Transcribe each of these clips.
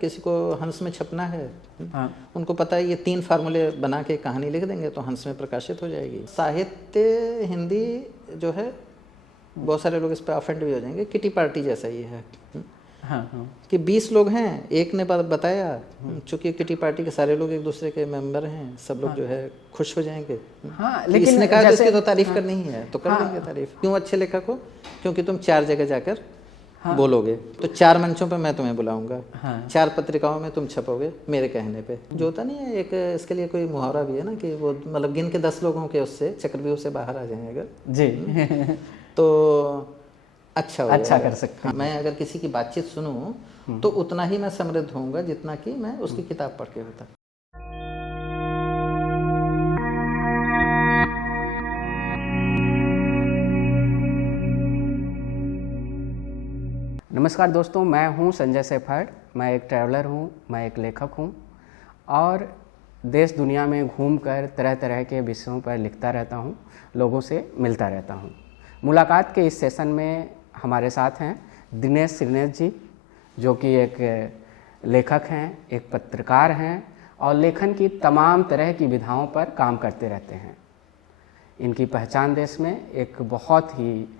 किसी को हंस में छपना है, हाँ। उनको पता है ये 3 फार्मूले बना के कहानी लिख देंगे तो हंस में प्रकाशित हो जाएगी। साहित्य हिंदी जो है, बहुत सारे लोग इस पर ऑफेंड भी हो जाएंगे, किटी पार्टी जैसा ही है। हाँ हाँ कि 20 लोग हैं, एक ने बताया, चूंकि किटी पार्टी के सारे लोग एक दूसरे के मेंबर हैं, सब लोग जो है खुश हो जाएंगे। हाँ, कि लेकिन इसने कहा तो जैसे इसकी तो तारीफ करनी ही है, तो कर हाँ। देंगे तारीफ। क्यों अच्छे लेखक हो? क्योंकि तुम 4 जगह जाकर हाँ। बोलोगे, तो 4 मंचों पे मैं तुम्हें बुलाऊंगा, हाँ। 4 पत्रिकाओं में तुम छपोगे मेरे कहने पे। जो होता नहीं है, एक इसके लिए कोई मुहावरा भी है ना, कि वो मतलब गिन के 10 लोगों के उससे चक्रव्यूह से बाहर आ जाएं अगर जी तो अच्छा हो अच्छा जाएगा। कर सकते हैं। मैं अगर किसी की बातचीत सुनूं तो उतना ही मैं समृद्ध होऊंगा जितना कि मैं उसकी किताब पढ़ के होता। नमस्कार दोस्तों, मैं हूं संजय सेफर्ड। मैं एक ट्रैवलर हूं, मैं एक लेखक हूं और देश दुनिया में घूमकर तरह तरह के विषयों पर लिखता रहता हूं, लोगों से मिलता रहता हूं। मुलाकात के इस सेशन में हमारे साथ हैं दिनेश श्रीनेश जी, जो कि एक लेखक हैं, एक पत्रकार हैं और लेखन की तमाम तरह की विधाओं पर काम करते रहते हैं। इनकी पहचान देश में एक बहुत ही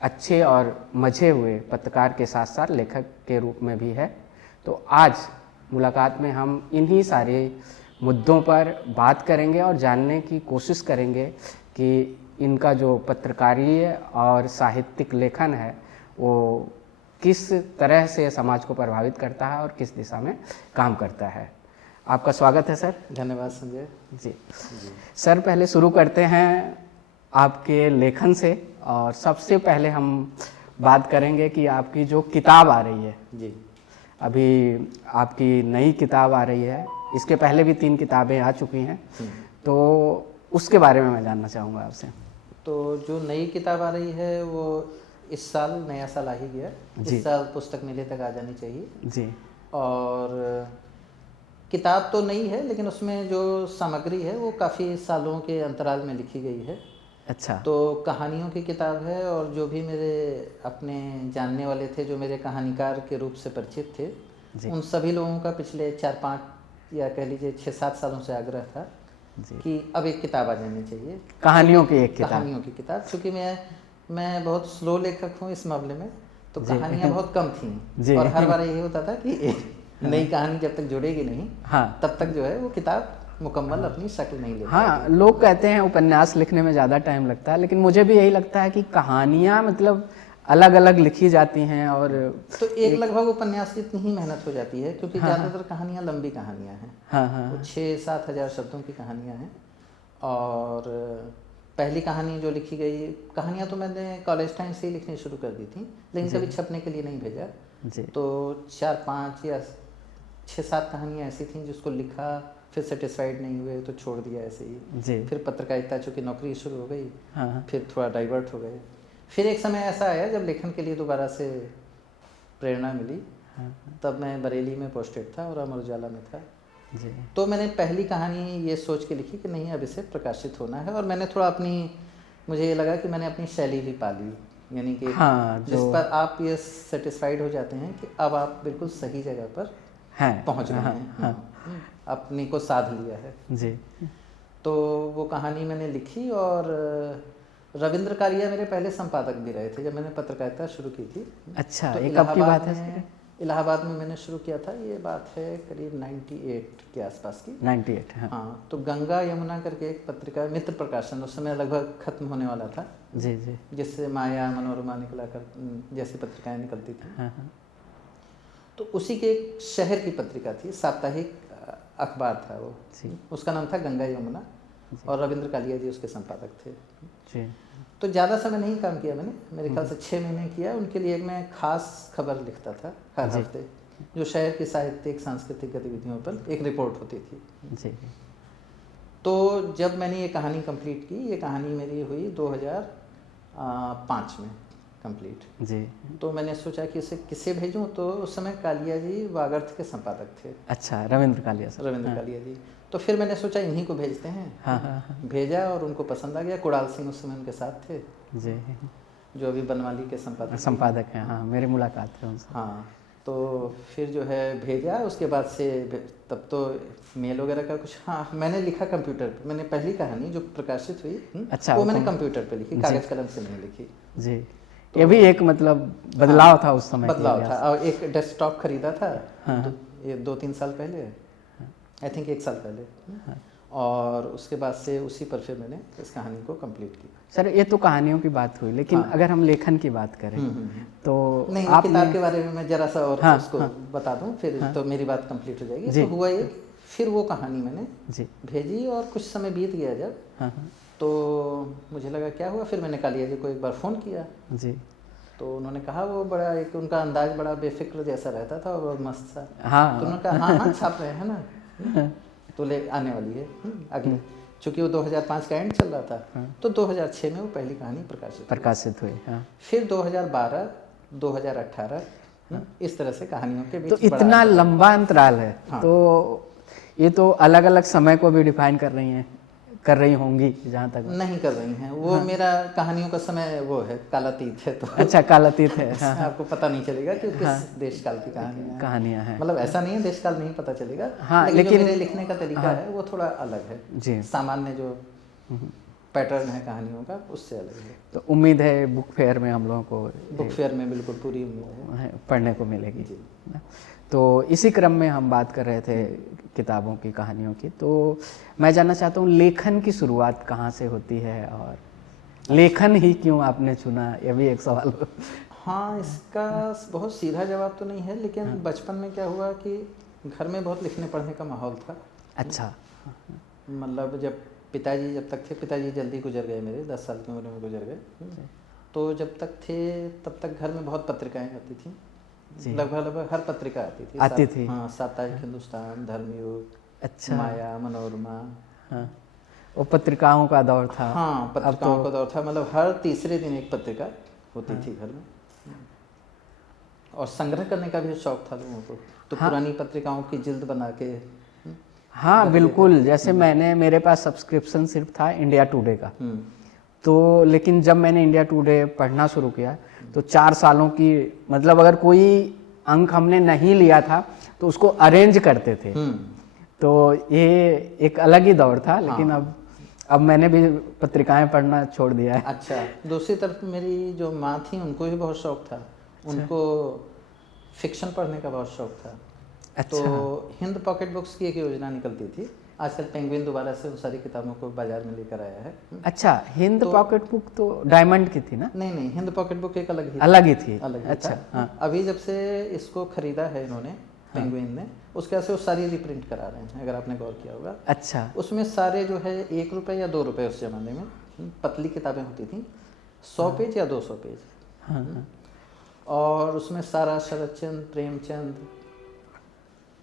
अच्छे और मझे हुए पत्रकार के साथ साथ लेखक के रूप में भी है। तो आज मुलाकात में हम इन्हीं सारे मुद्दों पर बात करेंगे और जानने की कोशिश करेंगे कि इनका जो पत्रकारीय और साहित्यिक लेखन है वो किस तरह से समाज को प्रभावित करता है और किस दिशा में काम करता है। आपका स्वागत है सर। धन्यवाद संजय जी। सर, पहले शुरू करते हैं आपके लेखन से और सबसे पहले हम बात करेंगे कि आपकी जो किताब आ रही है जी, अभी आपकी नई किताब आ रही है, इसके पहले भी 3 किताबें आ चुकी हैं, तो उसके बारे में मैं जानना चाहूँगा आपसे। तो जो नई किताब आ रही है वो इस साल, नया साल आ ही गया, इस साल पुस्तक मेले तक आ जानी चाहिए जी। और किताब तो नई है लेकिन उसमें जो सामग्री है वो काफ़ी सालों के अंतराल में लिखी गई है। अच्छा। तो कहानियों की किताब है और जो भी मेरे अपने जानने वाले थे, जो मेरे कहानीकार के रूप से परिचित थे, उन सभी लोगों का पिछले 4-5 या कह लीजिए 6-7 सालों से आग्रह था कि अब एक किताब आ जानी चाहिए, कहानियों की एक किताब। कहानियों की किताब, क्योंकि मैं बहुत स्लो लेखक हूँ इस मामले में, तो कहानियाँ बहुत कम थीं और हर बार यही होता था कि एक नई कहानी जब तक जुड़ेगी नहीं, तब तक जो है वो किताब मुकम्मल अपनी शक्ल नहीं ले। हाँ, लोग कहते हैं उपन्यास लिखने में ज़्यादा टाइम लगता है, लेकिन मुझे भी यही लगता है कि कहानियाँ मतलब अलग अलग लिखी जाती हैं और तो एक लगभग उपन्यास जितनी ही मेहनत हो जाती है, क्योंकि ज़्यादातर कहानियाँ लंबी कहानियाँ हैं। वो 6-7 हज़ार शब्दों की कहानियाँ हैं। और पहली कहानी जो लिखी गई, कहानियाँ तो मैंने कॉलेज टाइम से ही लिखनी शुरू कर दी थी, लेकिन कभी छपने के लिए नहीं भेजा। तो 4-5 या 6-7 कहानियाँ ऐसी थीं जिसको लिखा, फिर सेटिस्फाइड नहीं हुए तो छोड़ दिया ऐसे ही। फिर पत्रकारिता चूँकि नौकरी शुरू हो गई, फिर थोड़ा डाइवर्ट हो गए। फिर एक समय ऐसा आया जब लेखन के लिए दोबारा से प्रेरणा मिली, तब मैं बरेली में पोस्टेड था और अमर उजाला में था। तो मैंने पहली कहानी ये सोच के लिखी कि नहीं, अब इसे प्रकाशित होना है। और मैंने थोड़ा मुझे ये लगा कि मैंने अपनी शैली भी पा ली, यानी कि जिस पर आप ये सेटिस्फाइड हो जाते हैं कि अब आप बिल्कुल सही जगह पर पहुंच गए हैं, अपने को साध लिया है जी। तो वो कहानी मैंने लिखी और रविंद्र कालिया मेरे पहले संपादक भी रहे थे जब मैंने पत्रकारिता शुरू की थी। अच्छा, तो ये कब की बात है? इलाहाबाद में मैंने शुरू किया था, ये बात है करीब 98 के आसपास की। 98, हाँ। तो गंगा यमुना करके एक पत्रिका, मित्र प्रकाशन, उस समय लगभग खत्म होने वाला था जी जी, जिससे माया, मनोरमा निकला कर जैसी पत्रिकाएं निकलती थी। तो उसी के एक शहर की पत्रिका थी, साप्ताहिक अखबार था वो, उसका नाम था गंगा यमुना और रविंद्र कालिया जी उसके संपादक थे जी। तो ज़्यादा समय नहीं काम किया मैंने, मेरे ख्याल से 6 महीने किया। उनके लिए मैं खास खबर लिखता था हर हफ्ते, जो शहर की साहित्यिक सांस्कृतिक गतिविधियों पर एक रिपोर्ट होती थी जी। तो जब मैंने ये कहानी कंप्लीट की, ये कहानी मेरी हुई 2005 में कंप्लीट जी। तो मैंने सोचा कि इसे किसे भेजूं, तो उस समय कालिया जी वागर्थ के संपादक थे। अच्छा, रविंद्र कालिया सर। रविंद्र कालिया जी। तो फिर मैंने सोचा इन्हीं को भेजते हैं। भेजा और उनको पसंद आ गया। कुणाल सिंह उस समय उनके साथ थे जी, जो अभी बनवाली के संपादक हैं। हाँ, मेरी मुलाकात है उनसे। हाँ, तो फिर जो है भेजा, उसके बाद से तब तो मेल वगैरह का कुछ, हाँ मैंने लिखा कंप्यूटर पे, मैंने पहली कहानी जो प्रकाशित हुई अच्छा, वो मैंने कंप्यूटर पे लिखी, कागज कलम से नहीं लिखी जी। तो ये भी एक मतलब बदलाव था उस समय, बदलाव था। और एक डेस्कटॉप खरीदा था ये 2-3 साल पहले, आई थिंक 1 साल पहले, और उसके बाद से उसी पर फिर मैंने इस कहानी को कंप्लीट किया। सर ये तो कहानियों की बात हुई, लेकिन अगर हम लेखन की बात करें तो नहीं, आप किताब के बारे में मैं जरा सा और उसको बता दूं, फिर तो मेरी बात कंप्लीट हो जाएगी। तो हुआ ये, फिर वो कहानी मैंने भेजी और कुछ समय बीत गया जब, तो मुझे लगा क्या हुआ, फिर मैंने कालिया जी को एक बार फ़ोन किया जी। तो उन्होंने कहा, वो बड़ा एक उनका अंदाज बड़ा बेफिक्र जैसा रहता था और मस्त सा, तो उन्होंने कहा हाँ छाप रहे हैं ना, तो ले आने वाली है अगले, चूँकि वो 2005 का एंड चल रहा था, तो 2006 में वो पहली कहानी प्रकाशित हुई। फिर 2012, 2018 इस तरह से कहानियों के बीच, तो इतना लंबा अंतराल है। तो ये तो अलग अलग समय को भी डिफाइन कर रही होंगी जहाँ तक। नहीं कर रही हैं वो, मेरा कहानियों का समय वो है कालातीत है, तो अच्छा कालातीत है। आपको पता नहीं चलेगा कि किस देश काल की कहानियाँ हैं। मतलब ऐसा नहीं है देश काल नहीं पता चलेगा, लेकिन जो मेरे लिखने का तरीका है वो थोड़ा अलग है जी, सामान्य जो पैटर्न है कहानियों का उससे अलग है। तो उम्मीद है बुक फेयर में हम लोगों को, बुक फेयर में बिल्कुल पूरी उम्मीद है पढ़ने को मिलेगी। तो इसी क्रम में हम बात कर रहे थे किताबों की, कहानियों की, तो मैं जानना चाहता हूँ लेखन की शुरुआत कहाँ से होती है और लेखन ही क्यों आपने चुना, ये भी एक सवाल। हाँ, इसका बहुत सीधा जवाब तो नहीं है, लेकिन बचपन में क्या हुआ कि घर में बहुत लिखने पढ़ने का माहौल था। अच्छा। मतलब जब पिताजी जब तक थे, पिताजी जल्दी गुजर गए मेरे, 10 साल की उम्र में गुजर गए, तो जब तक थे तब तक घर में बहुत पत्रिकाएं आती थी, लगभग हर पत्रिका आती थी। हाँ, साप्ताहिक हिंदुस्तान, धर्मयुग, अच्छा, माया, मनोरमा, हाँ, वो पत्रिकाओं का दौर था। हाँ, पत्रिकाओं का दौर था, मतलब हर तीसरे दिन एक पत्रिका होती थी घर में, और संग्रह करने का भी शौक था लोगों को, तो पुरानी पत्रिकाओं की जिल्द बना के। हाँ बिल्कुल, जैसे मेरे पास सब्सक्रिप्शन सिर्फ था इंडिया टुडे का, तो लेकिन जब मैंने इंडिया टुडे पढ़ना शुरू किया तो 4 सालों की, मतलब अगर कोई अंक हमने नहीं लिया था तो उसको अरेंज करते थे, तो ये एक अलग ही दौर था। लेकिन अब मैंने भी पत्रिकाएं पढ़ना छोड़ दिया है। अच्छा, दूसरी तरफ मेरी जो माँ थी उनको भी बहुत शौक था, उनको फिक्शन पढ़ने का बहुत शौक था। अच्छा। तो हिंद पॉकेट बुक्स की एक योजना निकलती थी, आजकल पेंगुइन दोबारा से उन सारी किताबों को बाजार में लेकर आया है। अच्छा, हिंद पॉकेट बुक तो डायमंड की थी ना? नहीं, हिंद पॉकेट बुक एक अलग ही थी। अच्छा, हाँ। अभी जब से इसको खरीदा है इन्होंने, पेंगुइन ने, उसके से वो सारी रिप्रिंट करा रहे हैं, अगर आपने गौर किया होगा। अच्छा। उसमें सारे जो है 1 रुपये या 2 रुपये उस जमाने में पतली किताबें होती थी, 100 पेज या 200 पेज, और उसमें सारा शरदचंद्र, प्रेमचंद,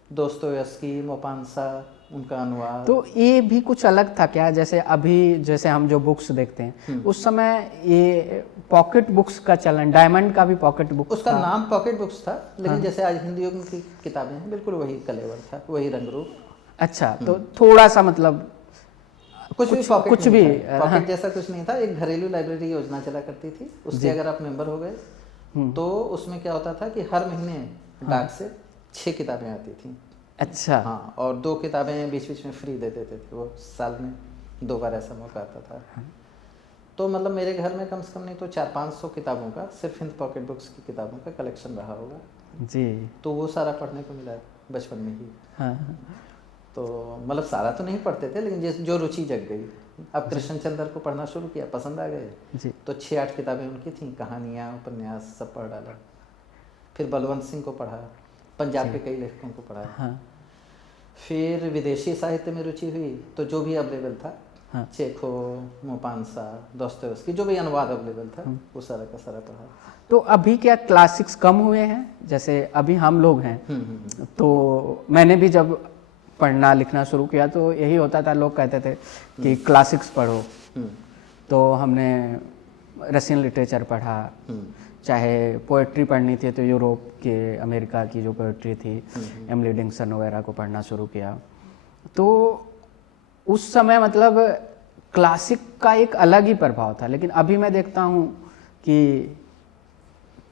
दोस्तोयस्की, मोपांसा, उनका अनुवाद। तो ये भी कुछ अलग था क्या? जैसे हम जो बुक्स देखते हैं उस समय ये पॉकेट बुक्स का चलन, डायमंड का भी पॉकेट बुक, उसका नाम पॉकेट बुक्स था, लेकिन जैसे आज हिंदी युग की किताबें हैं बिल्कुल वही कलेवर था, वही रंग रूप। अच्छा, तो थोड़ा सा मतलब कुछ भी पॉकेट जैसा कुछ नहीं था। एक घरेलू लाइब्रेरी योजना चला करती थी, उसके अगर आप मेंबर हो गए तो उसमें क्या होता था कि हर महीने डाक से 6 किताबें आती थी। अच्छा। हाँ, और 2 किताबें बीच बीच में फ्री दे देते थे, वो साल में 2 बार ऐसा मौका आता था। तो मतलब मेरे घर में कम से कम नहीं तो 400-500 किताबों का, सिर्फ हिंद पॉकेट बुक्स की किताबों का कलेक्शन रहा होगा जी। तो वो सारा पढ़ने को मिला बचपन में ही। हाँ। तो मतलब सारा तो नहीं पढ़ते थे, लेकिन जो रुचि जग गई। अब कृष्णचंद्र को पढ़ना शुरू किया, पसंद आ गए, तो 6-8 किताबें उनकी थी, कहानियाँ, उपन्यास सब पढ़ डाला। फिर बलवंत सिंह को पढ़ा, पंजाब के कई लेखकों को पढ़ा। हाँ। फिर विदेशी साहित्य में रुचि हुई, तो जो भी अवेलेबल था, हाँ, चेखोव, मोपांसा, दोस्तोयस्की, जो भी अनुवाद अवेलेबल था वो सारा का सारा पढ़ा। तो अभी क्या क्लासिक्स कम हुए हैं? जैसे अभी हम लोग हैं, तो मैंने भी जब पढ़ना लिखना शुरू किया तो यही होता था, लोग कहते थे कि क्लासिक्स पढ़ो, तो हमने रशियन लिटरेचर पढ़ा, चाहे पोएट्री पढ़नी थी तो यूरोप के, अमेरिका की जो पोएट्री थी, एमिली डिक्सन वगैरह को पढ़ना शुरू किया। तो उस समय मतलब क्लासिक का एक अलग ही प्रभाव था, लेकिन अभी मैं देखता हूँ कि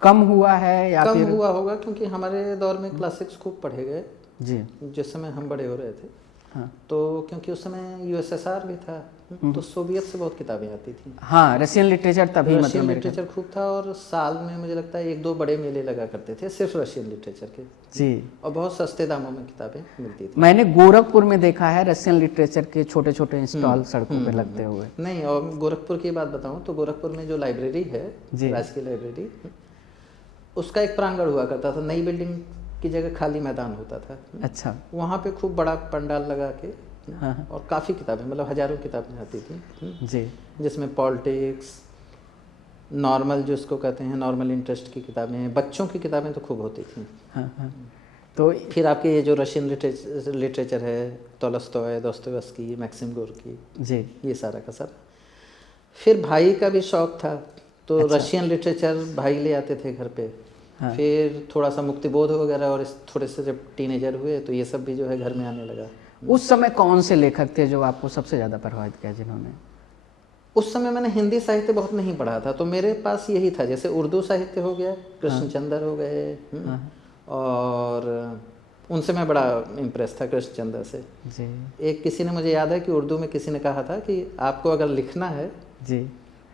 कम हुआ है या कम फिर? हुआ होगा क्योंकि हमारे दौर में क्लासिक्स खूब पढ़े गए जी। जिस समय हम बड़े हो रहे थे। हाँ। तो क्योंकि उस समय यूएसएसआर भी था, तो सोवियत से बहुत किताबें आती थी। हाँ, रशियन लिटरेचर तभी मतलब रशियन लिटरेचर खूब था और साल में मुझे लगता है 1-2 बड़े मेले लगा करते थे सिर्फ रशियन लिटरेचर के। जी। और बहुत सस्ते दामों में किताबें मिलती थी। मैंने गोरखपुर में देखा है रशियन लिटरेचर के छोटे छोटे स्टॉल सड़कों पे लगते हुए। नहीं, और गोरखपुर की बात बताऊं तो गोरखपुर में जो लाइब्रेरी है, राजकीय लाइब्रेरी, उसका एक प्रांगण हुआ करता था। नई बिल्डिंग की जगह खाली मैदान होता था। अच्छा। वहाँ पे खूब बड़ा पंडाल लगा के हाँ। और काफ़ी किताबें, मतलब हजारों किताबें आती थी जी। जिसमें पॉलिटिक्स, नॉर्मल जो इसको कहते हैं नॉर्मल इंटरेस्ट की किताबें, बच्चों की किताबें तो खूब होती थी। हाँ हाँ। तो फिर आपके ये जो रशियन लिटरेचर है, तोलस्टॉय, दोस्तोयेवस्की, मैक्सिम गोर्की, जी, ये सारा का सारा। फिर भाई का भी शौक था तो रशियन लिटरेचर भाई ले आते थे घर पे। हाँ। फिर थोड़ा सा मुक्तिबोध वगैरह और थोड़े से जब टीनेजर हुए तो ये सब भी जो है घर में आने लगा। उस समय कौन से लेखक थे जो आपको सबसे ज़्यादा प्रभावित किया जिन्होंने? उस समय मैंने हिंदी साहित्य बहुत नहीं पढ़ा था तो मेरे पास यही था, जैसे उर्दू साहित्य हो गया, कृष्णचंद्र हो गए, और उनसे मैं बड़ा इम्प्रेस था कृष्णचंद्र से। जी। एक किसी ने, मुझे याद है कि उर्दू में किसी ने कहा था कि आपको अगर लिखना है जी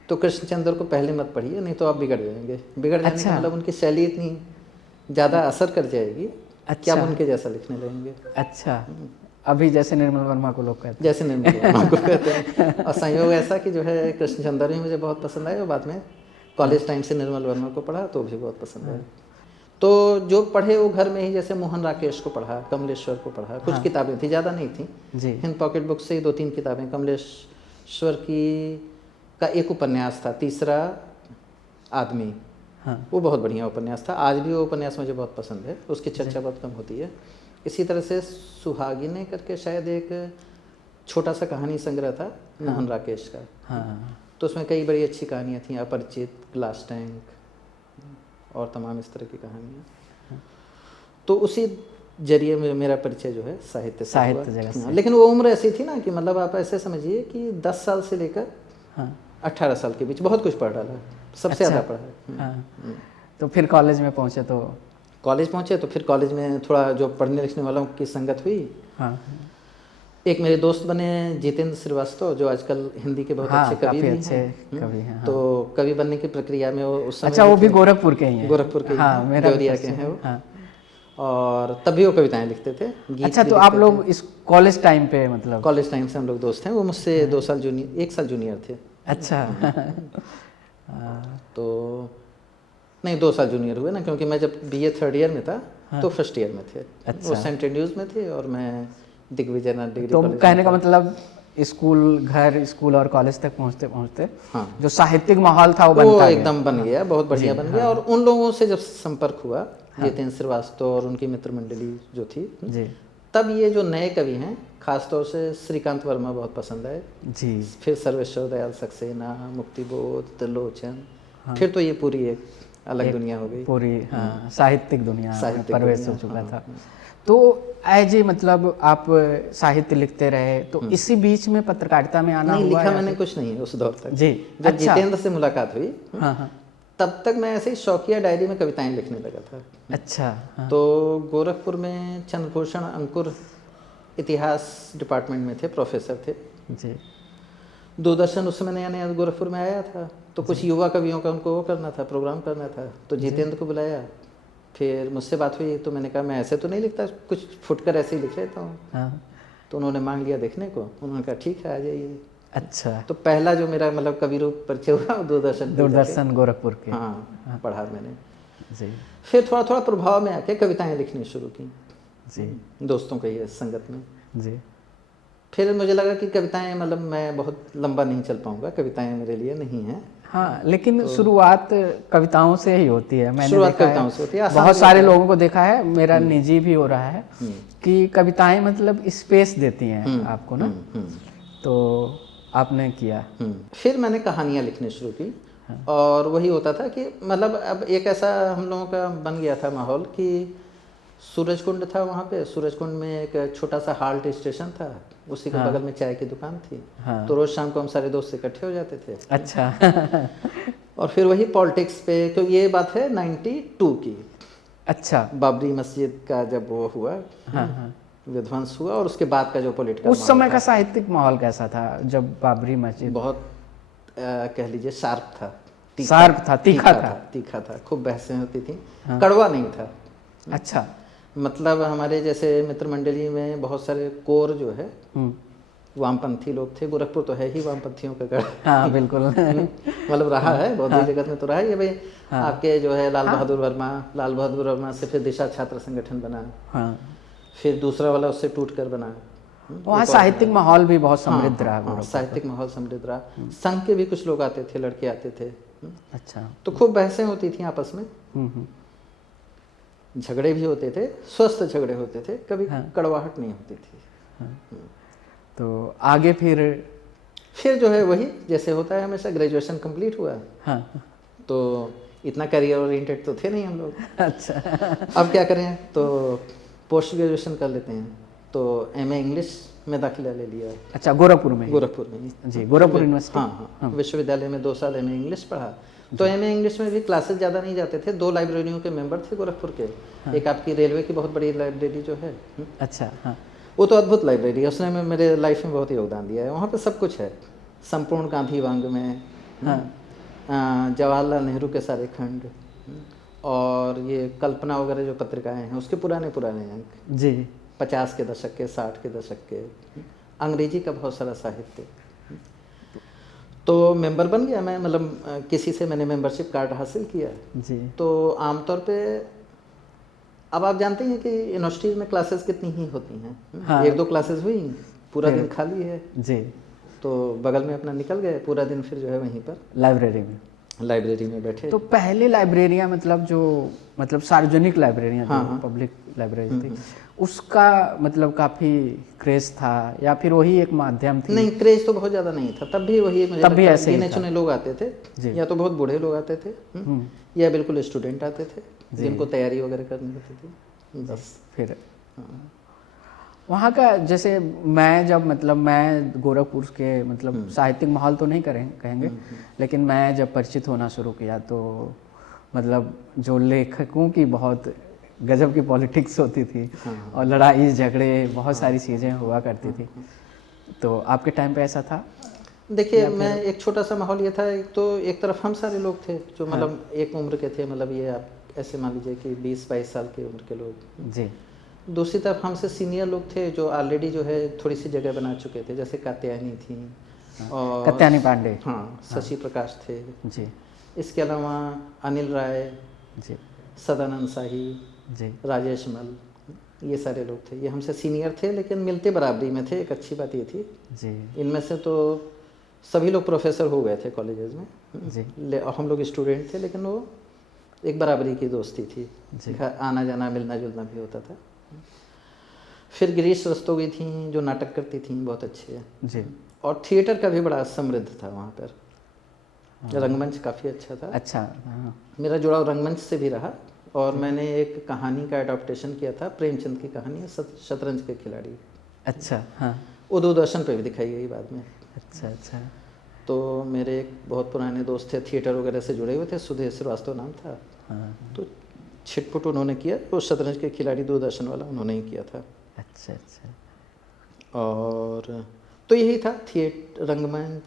तो कृष्णचंद्र को पहले मत पढ़िए, नहीं तो आप बिगड़ जाएंगे। बिगड़ जाने अच्छा। का मतलब उनकी शैली इतनी ज़्यादा असर कर जाएगी कि आप उनके जैसा लिखने लगेंगे। अच्छा। अभी जैसे निर्मल वर्मा को लोग कहते हैं। जैसे निर्मल वर्मा को कहते हैं। और संयोग ऐसा कि जो है कृष्णचंद्र भी मुझे बहुत पसंद आए और बाद में कॉलेज टाइम से निर्मल वर्मा को पढ़ा तो भी बहुत पसंद आया। तो जो पढ़े वो घर में ही, जैसे मोहन राकेश को पढ़ा, कमलेश्वर को पढ़ा, कुछ किताबें थी, ज़्यादा नहीं थी जी। हिंद पॉकेट बुक से ही 2-3 किताबें। कमलेश्वर की का एक उपन्यास था, तीसरा आदमी, वो बहुत बढ़िया उपन्यास था। आज भी वो उपन्यास मुझे बहुत पसंद है, उसकी चर्चा बहुत कम होती है। इसी तरह से सुहागिने करके शायद एक छोटा सा कहानी संग्रह था मोहन राकेश का। तो उसमें कई बड़ी अच्छी कहानियाँ थी, अपरिचित, ग्लास टैंक और तमाम इस तरह की कहानियाँ। तो उसी जरिए मेरा परिचय जो है साहित्य से हुआ। लेकिन वो उम्र ऐसी थी ना कि मतलब आप ऐसे समझिए कि 10 साल से लेकर 18 साल के बीच बहुत कुछ पढ़ डाला, सबसे ज़्यादा पढ़ा है। तो फिर कॉलेज में पहुँचे तो फिर कॉलेज में थोड़ा जो पढ़ने लिखने वालों की संगत हुई। एक मेरे दोस्त बने जितेंद्र श्रीवास्तव, जो आजकल हिंदी के बहुत अच्छे कवि भी हैं। तो कवि बनने की प्रक्रिया में वो उस समय, अच्छा, वो भी गोरखपुर के ही हैं? गोरखपुर के, देवरिया के हैं वो। और तभी वो कविताएं लिखते थे। अच्छा, तो आप लोग इस कॉलेज टाइम पे, मतलब कॉलेज टाइम से हम लोग दोस्त हैं। वो मुझसे 2 साल जूनियर, 1 साल जूनियर थे। अच्छा। तो नहीं, 2 साल जूनियर हुए ना, क्योंकि मैं जब बीए 3rd ईयर में था तो फर्स्ट ईयर में थे। अच्छा। वो सेंट एंड्रूज में थे और मैं दिग्विजय डिग्री तो कॉलेज। कहने का मतलब स्कूल और कॉलेज तक पहुंचते पहुंचते जो साहित्यिक माहौल था वो एकदम बन गया, बहुत बढ़िया बन गया। और उन लोगों से जब संपर्क हुआ, जितेंद्र श्रीवास्तव और उनकी मित्र मंडली जो थी जी, तब ये जो नए कवि हैं, खासतौर से श्रीकांत वर्मा बहुत पसंद आए जी। फिर सर्वेश्वर दयाल सक्सेना, मुक्तिबोध, त्रिलोचन, फिर तो ये पूरी एक अलग दुनिया हो गई, पूरी साहित्यिक दुनिया प्रवेश हो चुका था। तो एज मतलब आप साहित्य लिखते रहे, तो इसी बीच में पत्रकारिता में आना नहीं, हुआ? लिखा मैंने कुछ नहीं है उस दौर तक जी। जब जितेंद्र से मुलाकात हुई तब तक मैं ऐसे ही शौकिया डायरी में कविताएं लिखने लगा था। अच्छा। तो गोरखपुर में चंद्रभूषण अंकुर इतिहास डिपार्टमेंट में थे, प्रोफेसर थे जी। दूरदर्शन उस समय नया नया गोरखपुर में आया था, तो कुछ युवा कवियों का उनको वो करना था, प्रोग्राम करना था। तो जितेंद्र को बुलाया, फिर मुझसे बात हुई तो मैंने कहा मैं ऐसे तो नहीं लिखता, कुछ फुटकर ऐसे ही लिख लेता हूँ। तो उन्होंने मांग लिया देखने को, उन्होंने कहा ठीक है आ जाइए। अच्छा। तो पहला जो मेरा मतलब कवि रूप परिचय हुआ दूरदर्शन गोरखपुर के पढ़ा मैंने जी। फिर थोड़ा थोड़ा प्रभाव में आके कविताएं लिखनी शुरू की जी, दोस्तों के ये संगत में जी। फिर मुझे लगा कि कविताएं मतलब मैं बहुत लंबा नहीं चल पाऊंगा, कविताएं मेरे लिए नहीं है। हाँ, लेकिन शुरुआत कविताओं से ही होती है। मैंने शुरुआत कविताओं से होती है। बहुत सारे लोगों को देखा है, मेरा निजी भी हो रहा है कि कविताएं मतलब स्पेस देती हैं आपको ना। तो आपने किया। फिर मैंने कहानियां लिखने शुरू की और वही होता था कि मतलब अब एक ऐसा हम लोगों का बन गया था माहौल कि सूरजकुंड था, वहाँ पे सूरजकुंड में एक छोटा सा हाल्ट स्टेशन था, उसी के बगल में चाय की दुकान थी। तो रोज शाम को हम सारे दोस्त इकट्ठे हो जाते थे। अच्छा। और फिर वही पॉलिटिक्स पे, क्योंकि ये बात है 92 की। अच्छा, बाबरी मस्जिद का जब वो हुआ, विध्वंस हुआ, और उसके बाद का जो पॉलिटिकल उस समय का साहित्यिक माहौल कैसा था जब बाबरी मस्जिद? बहुत कह लीजिए शार्प था, तीखा था, खूब बहसें होती थी। कड़वा नहीं था। अच्छा, मतलब हमारे जैसे मित्र मंडली में बहुत सारे कोर जो है वामपंथी लोग थे। गोरखपुर तो है ही वामपंथियों का गढ़। हाँ बिल्कुल। मतलब रहा है, बौद्धिक जगत में तो रहा ही है भाई। आपके जो है लाल बहादुर वर्मा से फिर दिशा छात्र संगठन बना, फिर दूसरा वाला उससे टूट कर बना। वहाँ साहित्यिक माहौल भी बहुत समृद्ध रहा। साहित्यिक माहौल समृद्ध रहा। संघ के भी कुछ लोग आते थे, लड़के आते थे। अच्छा, तो खूब बहसें होती थी आपस में, झगड़े भी होते थे, स्वस्थ झगड़े होते थे, कभी कड़वाहट नहीं होती थी। तो आगे फिर जो है वही जैसे होता है हमेशा, ग्रेजुएशन कंप्लीट हुआ। तो इतना करियर ओरिएंटेड तो थे नहीं हम लोग। अच्छा। अब क्या करें, तो पोस्ट ग्रेजुएशन कर लेते हैं। तो एमए इंग्लिश में दाखिला ले लिया। अच्छा, गोरखपुर में जी, गोरखपुर यूनिवर्सिटी। हाँ, विश्वविद्यालय में 2 साल एमए इंग्लिश पढ़ा। तो एमए इंग्लिश में भी क्लासेस ज़्यादा नहीं जाते थे। 2 लाइब्रेरियों के मेंबर थे गोरखपुर के। एक आपकी रेलवे की बहुत बड़ी लाइब्रेरी जो है। अच्छा, हाँ, वो तो अद्भुत लाइब्रेरी है, उसने मेरे लाइफ में बहुत योगदान दिया है। वहाँ पे सब कुछ है, संपूर्ण गांधी वांग में, जवाहरलाल नेहरू के सारे खंड, और ये कल्पना वगैरह जो पत्रिकाएं हैं उसके पुराने अंक जी, 50 के दशक के, 60 के दशक के, अंग्रेजी का बहुत सारा साहित्य। तो मेंबर बन गया मैं, मतलब किसी से मैंने मेंबरशिप कार्ड हासिल किया जी। तो आमतौर पे अब आप जानते हैं कि यूनिवर्सिटीज़ में क्लासेस कितनी ही होती हैं। हाँ। 1-2 क्लासेस हुई, पूरा दिन खाली है जी। तो बगल में अपना निकल गए पूरा दिन, फिर जो है वहीं पर लाइब्रेरी में बैठे। तो पहले लाइब्रेरियाँ मतलब सार्वजनिक लाइब्रेरियाँ, हाँ, पब्लिक लाइब्रेरी थी, उसका मतलब काफ़ी क्रेज था या फिर वही एक माध्यम थी? नहीं, क्रेज तो बहुत ज़्यादा नहीं था तब भी। वही मुझे तब भी ऐसे ही गिने चुने लोग आते थे, या तो बहुत बूढ़े लोग आते थे, या बिल्कुल स्टूडेंट आते थे जिनको तैयारी वगैरह करनी होती थी, बस। फिर वहाँ का जैसे मैं गोरखपुर के साहित्यिक माहौल तो नहीं कहेंगे, लेकिन मैं जब परिचित होना शुरू किया तो मतलब जो लेखकों की बहुत गजब की पॉलिटिक्स होती थी, और लड़ाई झगड़े बहुत सारी चीज़ें हुआ करती थी। तो आपके टाइम पे ऐसा था? देखिए, मैं एक छोटा सा माहौल ये था, एक तरफ हम सारे लोग थे जो मतलब एक उम्र के थे, मतलब ये आप ऐसे मान लीजिए कि 20-22 साल की उम्र के लोग जी। दूसरी तरफ हमसे सीनियर लोग थे जो ऑलरेडी जो है थोड़ी सी जगह बना चुके थे, जैसे कात्यायनी थी, और कात्यायनी पांडे, हाँ, शशि प्रकाश थे जी। इसके अलावा अनिल राय जी, सदानंद शाही जी, राजेश मल, ये सारे लोग थे। ये हमसे सीनियर थे लेकिन मिलते बराबरी में थे। एक अच्छी बात ये थी जी, इनमें से तो सभी लोग प्रोफेसर हो गए थे कॉलेजेस में जी, और हम लोग स्टूडेंट थे, लेकिन वो एक बराबरी की दोस्ती थी, आना जाना मिलना जुलना भी होता था। फिर गिरीश रस्तोगी थी जो नाटक करती थी, बहुत अच्छे जी, और थिएटर का भी बड़ा समृद्ध था वहाँ पर। रंगमंच काफ़ी अच्छा था। अच्छा, मेरा जुड़ाव रंगमंच से भी रहा, और मैंने एक कहानी का एडॉप्टेशन किया था, प्रेमचंद की कहानी शतरंज के खिलाड़ी। अच्छा, हाँ, वो दूरदर्शन पे भी दिखाई गई बाद में। अच्छा अच्छा। तो मेरे एक बहुत पुराने दोस्त थे, थिएटर वगैरह से जुड़े हुए थे, सुधीर श्रीवास्तव नाम था। तो छिटपुट उन्होंने किया, वो शतरंज के खिलाड़ी दूरदर्शन वाला उन्होंने ही किया था। अच्छा अच्छा। और तो यही था, थिएटर, रंगमंच,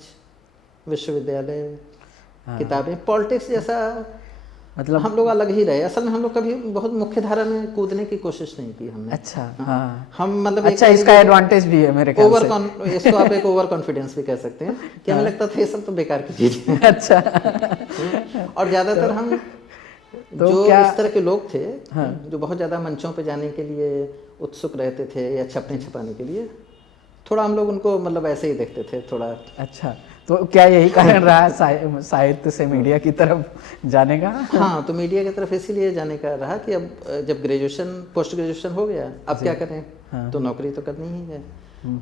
विश्वविद्यालय, किताबें, पॉलिटिक्स जैसा मतलब हम लोग अलग ही रहे। असल में हम लोग कभी बहुत मुख्य धारा में कूदने की कोशिश नहीं की हमने। अच्छा, हाँ। हम मतलब अच्छा, इसका एडवांटेज भी है मेरे ख्याल से। इसको आप एक ओवर कॉन्फिडेंस भी कह सकते हैं कि हमें लगता था ये सब तो बेकार की चीज है। अच्छा। और ज़्यादातर हम जो इस तरह के लोग थे जो बहुत ज़्यादा मंचों पे जाने के लिए उत्सुक रहते थे या छपने छपाने के लिए, थोड़ा हम लोग उनको मतलब ऐसे ही देखते थे थोड़ा। अच्छा, तो क्या यही कारण रहा साहित्य से मीडिया की तरफ जाने का? हाँ, तो मीडिया की तरफ इसीलिए जाने का रहा कि अब जब ग्रेजुएशन पोस्ट ग्रेजुएशन हो गया, अब क्या करें। हाँ। तो नौकरी तो करनी ही है।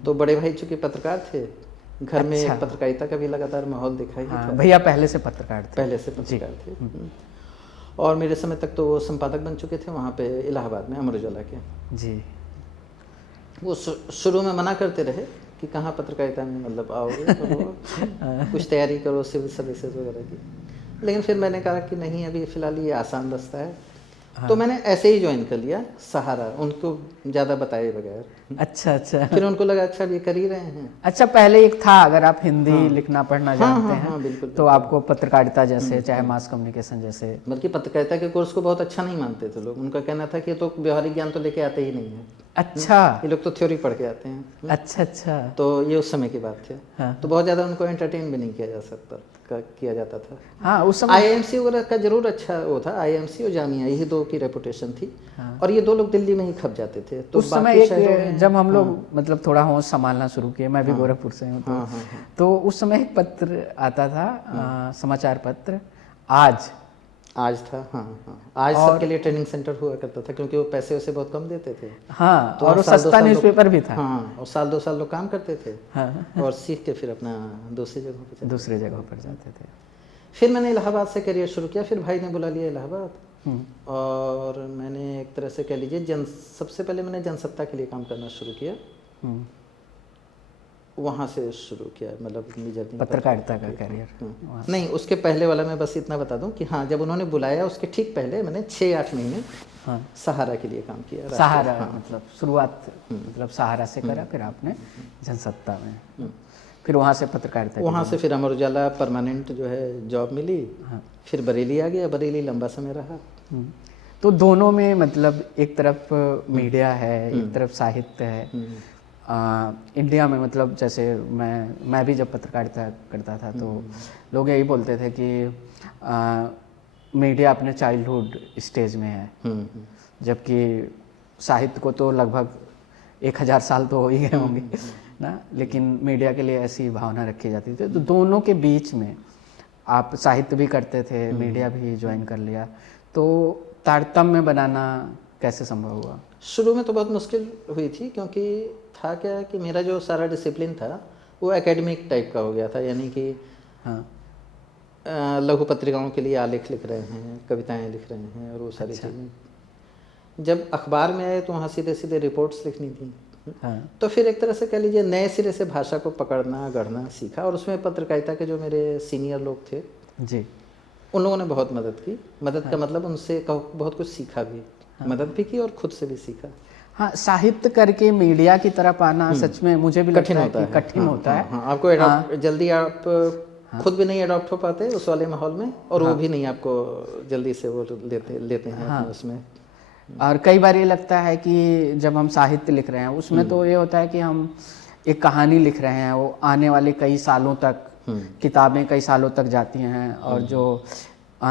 तो बड़े भाई चूंकि पत्रकार थे, घर में एक पत्रकारिता का भी लगातार माहौल दिखाई था। भैया पहले से पत्रकार थे? पहले से पत्रकार थे, और मेरे समय तक तो वो संपादक बन चुके थे वहाँ पे इलाहाबाद में अमर उजाला के जी। वो शुरू में मना करते रहे कि कहाँ पत्रकारिता में मतलब आओगे, तो कुछ तैयारी करो सिविल सर्विसेज वगैरह की। लेकिन फिर मैंने कहा कि नहीं, अभी फ़िलहाल ये आसान रास्ता है। तो मैंने ऐसे ही ज्वाइन कर लिया सहारा, उनको ज़्यादा बताए बगैर। अच्छा अच्छा। फिर उनको लगा अच्छा ये कर ही रहे हैं। अच्छा, पहले एक था, अगर आप हिंदी लिखना पढ़ना जानते हैं बिल्कुल, तो आपको पत्रकारिता जैसे चाहे मास कम्युनिकेशन जैसे, बल्कि पत्रकारिता के कोर्स को बहुत अच्छा नहीं मानते थे लोग। उनका कहना था कि ये तो व्यवहारिक ज्ञान तो लेके आते ही नहीं है। अच्छा, ये लोग तो थ्योरी पढ़ के आते हैं। अच्छा अच्छा। तो ये उस समय की बात थी। हाँ। तो बहुत ज़्यादा उनको एंटरटेन भी नहीं किया जा सकता, किया जाता था। हाँ, उस समय आईएमसी वगैरह का जरूर अच्छा वो था, आईएमसी और जामिया, यही दो की रेपुटेशन थी। और ये दो लोग दिल्ली में ही खप जाते थे। तो उस समय एक जब हम लोग मतलब थोड़ा होश संभालना शुरू किए, मैं भी गोरखपुर से हूँ, तो उस समय एक पत्र आता था, समाचार पत्र आज था। आज सबके लिए ट्रेनिंग सेंटर हुआ करता था, क्योंकि वो पैसे वैसे बहुत कम देते थे। हाँ, तो और वो सस्ता न्यूज़पेपर भी था। हाँ, और साल 2 साल लोग काम करते थे। हाँ। और सीख के फिर अपना दूसरी जगहों पर जाते थे। फिर मैंने इलाहाबाद से करियर शुरू किया। फिर भाई ने बुला लिया इलाहाबाद, और मैंने एक तरह से कह लीजिए सबसे पहले मैंने जनसत्ता के लिए काम करना शुरू किया। वहाँ से शुरू किया, मतलब पत्रकारिता का करियर। नहीं, उसके पहले वाला मैं बस इतना बता दूं कि हाँ, जब उन्होंने बुलाया उसके ठीक पहले मैंने 6-8 महीने सहारा के लिए काम किया। सहारा मतलब शुरुआत मतलब सहारा से करा, फिर आपने जनसत्ता में, फिर वहाँ से पत्रकारिता, वहाँ से फिर अमर उजाला परमानेंट जो है जॉब मिली। फिर बरेली आ गया, बरेली लंबा समय रहा। तो दोनों में मतलब एक तरफ मीडिया है, एक तरफ साहित्य है। इंडिया में मतलब जैसे मैं भी जब पत्रकारिता करता था तो लोग यही बोलते थे कि मीडिया अपने चाइल्डहुड स्टेज में है, जबकि साहित्य को तो लगभग 1000 साल तो हो ही गए होंगे ना, लेकिन मीडिया के लिए ऐसी भावना रखी जाती थी। तो दोनों के बीच में आप साहित्य भी करते थे, मीडिया भी ज्वाइन कर लिया, तो तारतम्य बनाना कैसे संभव हुआ? शुरू में तो बहुत मुश्किल हुई थी, क्योंकि था क्या कि मेरा जो सारा डिसिप्लिन था वो एकेडमिक टाइप का हो गया था। यानी कि लघु पत्रिकाओं के लिए आलेख लिख रहे हैं, कविताएं लिख रहे हैं, और वो सारी चीज़ें। जब अखबार में आए तो वहाँ सीधे सीधे रिपोर्ट्स लिखनी थी। तो फिर एक तरह से कह लीजिए नए सिरे से भाषा को पकड़ना गढ़ना सीखा। और उसमें पत्रकारिता के जो मेरे सीनियर लोग थे जी, उन लोगों ने बहुत मदद की। मदद का मतलब उनसे बहुत कुछ सीखा भी, मदद भी की और खुद से भी सीखा। हाँ, साहित्य करके मीडिया की तरफ आना सच में मुझे भी लगता है कि कठिन होता है। आपको जल्दी आप खुद भी नहीं अडॉप्ट हो पाते उस वाले माहौल में, और वो भी नहीं आपको जल्दी से वो लेते हैं उसमें। और कई बार ये लगता है कि जब हम साहित्य लिख रहे हैं उसमें तो ये होता है कि हम एक कहानी लिख रहे हैं, वो आने वाले कई सालों तक, किताबें कई सालों तक जाती हैं, और जो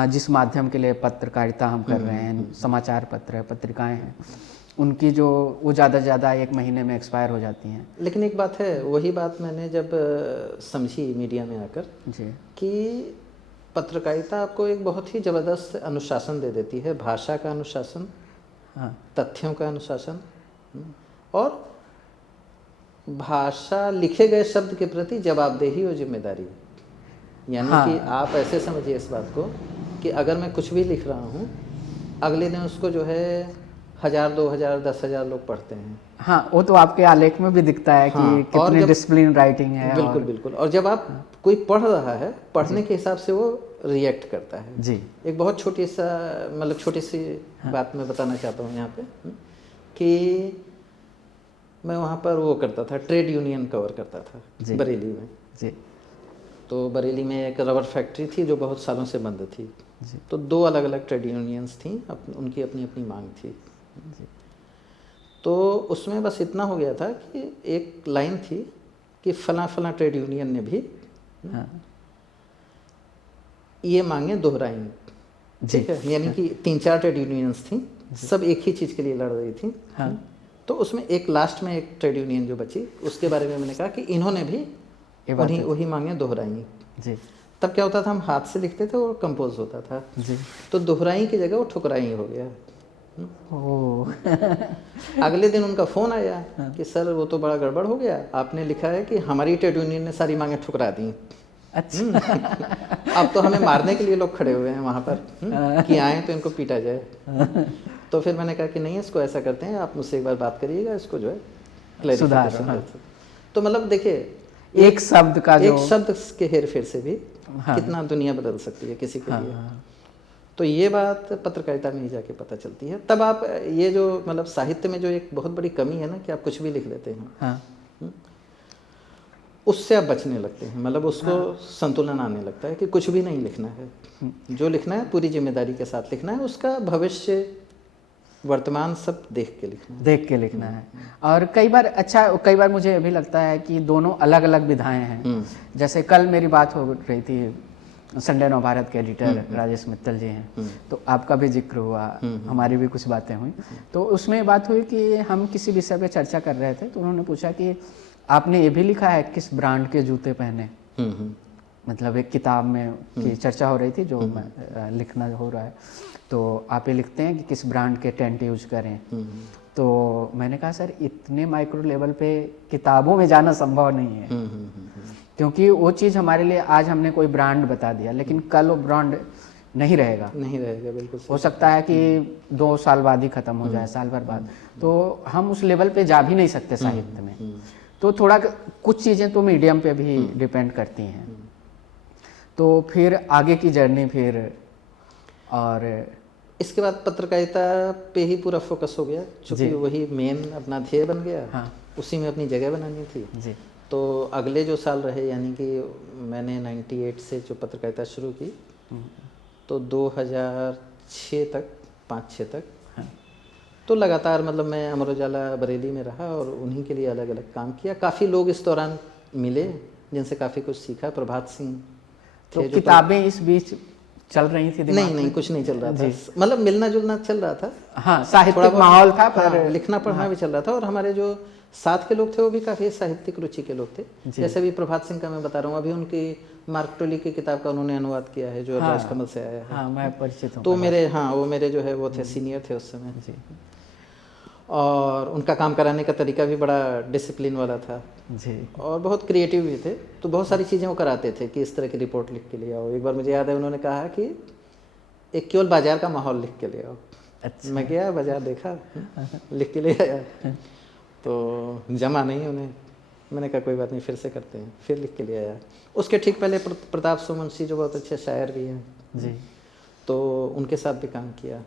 जिस माध्यम के लिए पत्रकारिता हम कर रहे हैं, समाचार पत्र है, पत्रिकाएं हैं, उनकी जो वो ज़्यादा से ज़्यादा 1 महीने में एक्सपायर हो जाती हैं। लेकिन एक बात है, वही बात मैंने जब समझी मीडिया में आकर जी, कि पत्रकारिता आपको एक बहुत ही ज़बरदस्त अनुशासन दे देती है। भाषा का अनुशासन, तथ्यों का अनुशासन, और भाषा लिखे गए शब्द के प्रति जवाबदेही और जिम्मेदारी। यानी कि आप ऐसे समझिए इस बात को कि अगर मैं कुछ भी लिख रहा हूँ, अगले दिन उसको जो है 1000, 2000, 10,000 लोग पढ़ते हैं। हाँ, वो तो आपके आलेख में भी दिखता है कि कितनी डिसिप्लिन राइटिंग है। बिल्कुल। और जब आप कोई पढ़ रहा है, पढ़ने के हिसाब से वो रिएक्ट करता है जी। एक बहुत छोटी सी बात मैं बताना चाहता हूँ यहाँ पे, कि मैं वहाँ पर वो करता था, ट्रेड यूनियन कवर करता था बरेली में जी। तो बरेली में एक रबर फैक्ट्री थी जो बहुत सालों से बंद थी जी। तो 2 अलग अलग ट्रेड यूनियंस थी, उनकी अपनी अपनी मांग थी जी। तो उसमें बस इतना हो गया था कि एक लाइन थी कि फला फला ट्रेड यूनियन ने भी ये मांगे दोहराई, ठीक है। यानी कि 3-4 ट्रेड यूनियंस थी, सब एक ही चीज़ के लिए लड़ रही थी। तो उसमें एक लास्ट में एक ट्रेड यूनियन जो बची, उसके बारे में मैंने कहा कि इन्होंने भी वही मांगे दोहराई जी। तब क्या होता था, हम हाथ से लिखते थे और कंपोज होता था जी। तो दोहराई की जगह वो ठुकराई हो गया। अगले दिन उनका फ़ोन आया कि सर वो तो बड़ा गड़बड़ हो गया, आपने लिखा है कि हमारी ट्रेड यूनियन ने सारी मांगे ठुकरा दी। अच्छा। अब तो हमें मारने के लिए लोग खड़े हुए हैं वहाँ पर कि आए तो इनको पीटा जाए। तो फिर मैंने कहा कि नहीं, इसको ऐसा करते हैं, आप मुझसे एक बार बात करिएगा, इसको जो है क्लैरिफिकेशन। तो मतलब देखिए, एक शब्द का जो एक शब्द के हेर फेर से भी कितना दुनिया बदल सकती है किसी के लिए। तो ये बात पत्रकारिता में ही जाके पता चलती है। तब आप ये जो मतलब साहित्य में जो एक बहुत बड़ी कमी है ना कि आप कुछ भी लिख लेते हैं, उससे आप बचने लगते हैं, मतलब उसको संतुलन आने लगता है कि कुछ भी नहीं लिखना है, जो लिखना है पूरी जिम्मेदारी के साथ लिखना है, उसका भविष्य वर्तमान सब देख के लिखना है। और कई बार मुझे ये भी लगता है कि दोनों अलग अलग विधाएं हैं। जैसे कल मेरी बात हो रही थी, संडे नव भारत के एडिटर राजेश मित्तल जी हैं, तो आपका भी जिक्र हुआ, हमारी भी कुछ बातें हुई। तो उसमें बात हुई कि हम किसी विषय पे चर्चा कर रहे थे, तो उन्होंने पूछा कि आपने ये भी लिखा है किस ब्रांड के जूते पहने। मतलब एक किताब में की चर्चा हो रही थी जो लिखना हो रहा है, तो आप ये लिखते हैं कि किस ब्रांड के टेंट यूज करें। तो मैंने कहा सर इतने माइक्रो लेवल पे किताबों में जाना संभव नहीं है, क्योंकि वो चीज़ हमारे लिए आज हमने कोई ब्रांड बता दिया, लेकिन कल वो ब्रांड नहीं रहेगा बिल्कुल। हो सकता है कि 2 साल बाद ही खत्म हो जाए, साल भर बाद, तो हम उस लेवल पे जा भी नहीं सकते साहित्य में। तो थोड़ा कुछ चीज़ें तो मीडियम पे भी डिपेंड करती हैं। तो फिर आगे की जर्नी फिर, और इसके बाद पत्रकारिता पे ही पूरा फोकस हो गया, क्योंकि वही मेन अपना ध्येय बन गया। उसी में अपनी जगह बनानी थी जी। तो अगले जो साल रहे, यानी कि मैंने 98 से जो पत्रकारिता शुरू की, तो 2006 तक 5-6 तक तो लगातार मतलब मैं अमर उजाला बरेली में रहा और उन्हीं के लिए अलग अलग काम किया। काफ़ी लोग इस दौरान मिले जिनसे काफ़ी कुछ सीखा। प्रभात सिंह तो किताबें इस बीच चल रही थी? नहीं, कुछ नहीं चल रहा था, मतलब मिलना जुलना चल रहा था। हाँ, साहित्यिक माहौल था, पर लिखना पढ़ना भी चल रहा था। और हमारे जो साथ के लोग थे वो भी काफ़ी साहित्यिक रुचि के लोग थे। जैसे भी प्रभात सिंह का मैं बता रहा हूँ, अभी उनकी मार्क टोली की किताब का उन्होंने अनुवाद किया है जो राजकमल से आया है। हाँ, मैं परिचित हूँ। तो वो मेरे जो है वो थे, सीनियर थे उस समय जी। और उनका काम कराने का तरीका भी बड़ा डिसिप्लिन वाला था जी, और बहुत क्रिएटिव भी थे। तो बहुत सारी चीज़ें वो कराते थे कि इस तरह की रिपोर्ट लिख के ले आओ। एक बार मुझे याद है उन्होंने कहा कि एक केवल बाजार का माहौल लिख के ले आओ। अच्छा। मैं गया बाजार, देखा, लिख के ले आया, तो जमा नहीं उन्हें। मैंने कहा कोई बात नहीं, फिर से करते हैं, फिर लिख के ले आया। उसके ठीक पहले प्रताप सुमनसी जो बहुत अच्छे शायर भी हैं जी, तो उनके साथ भी काम किया।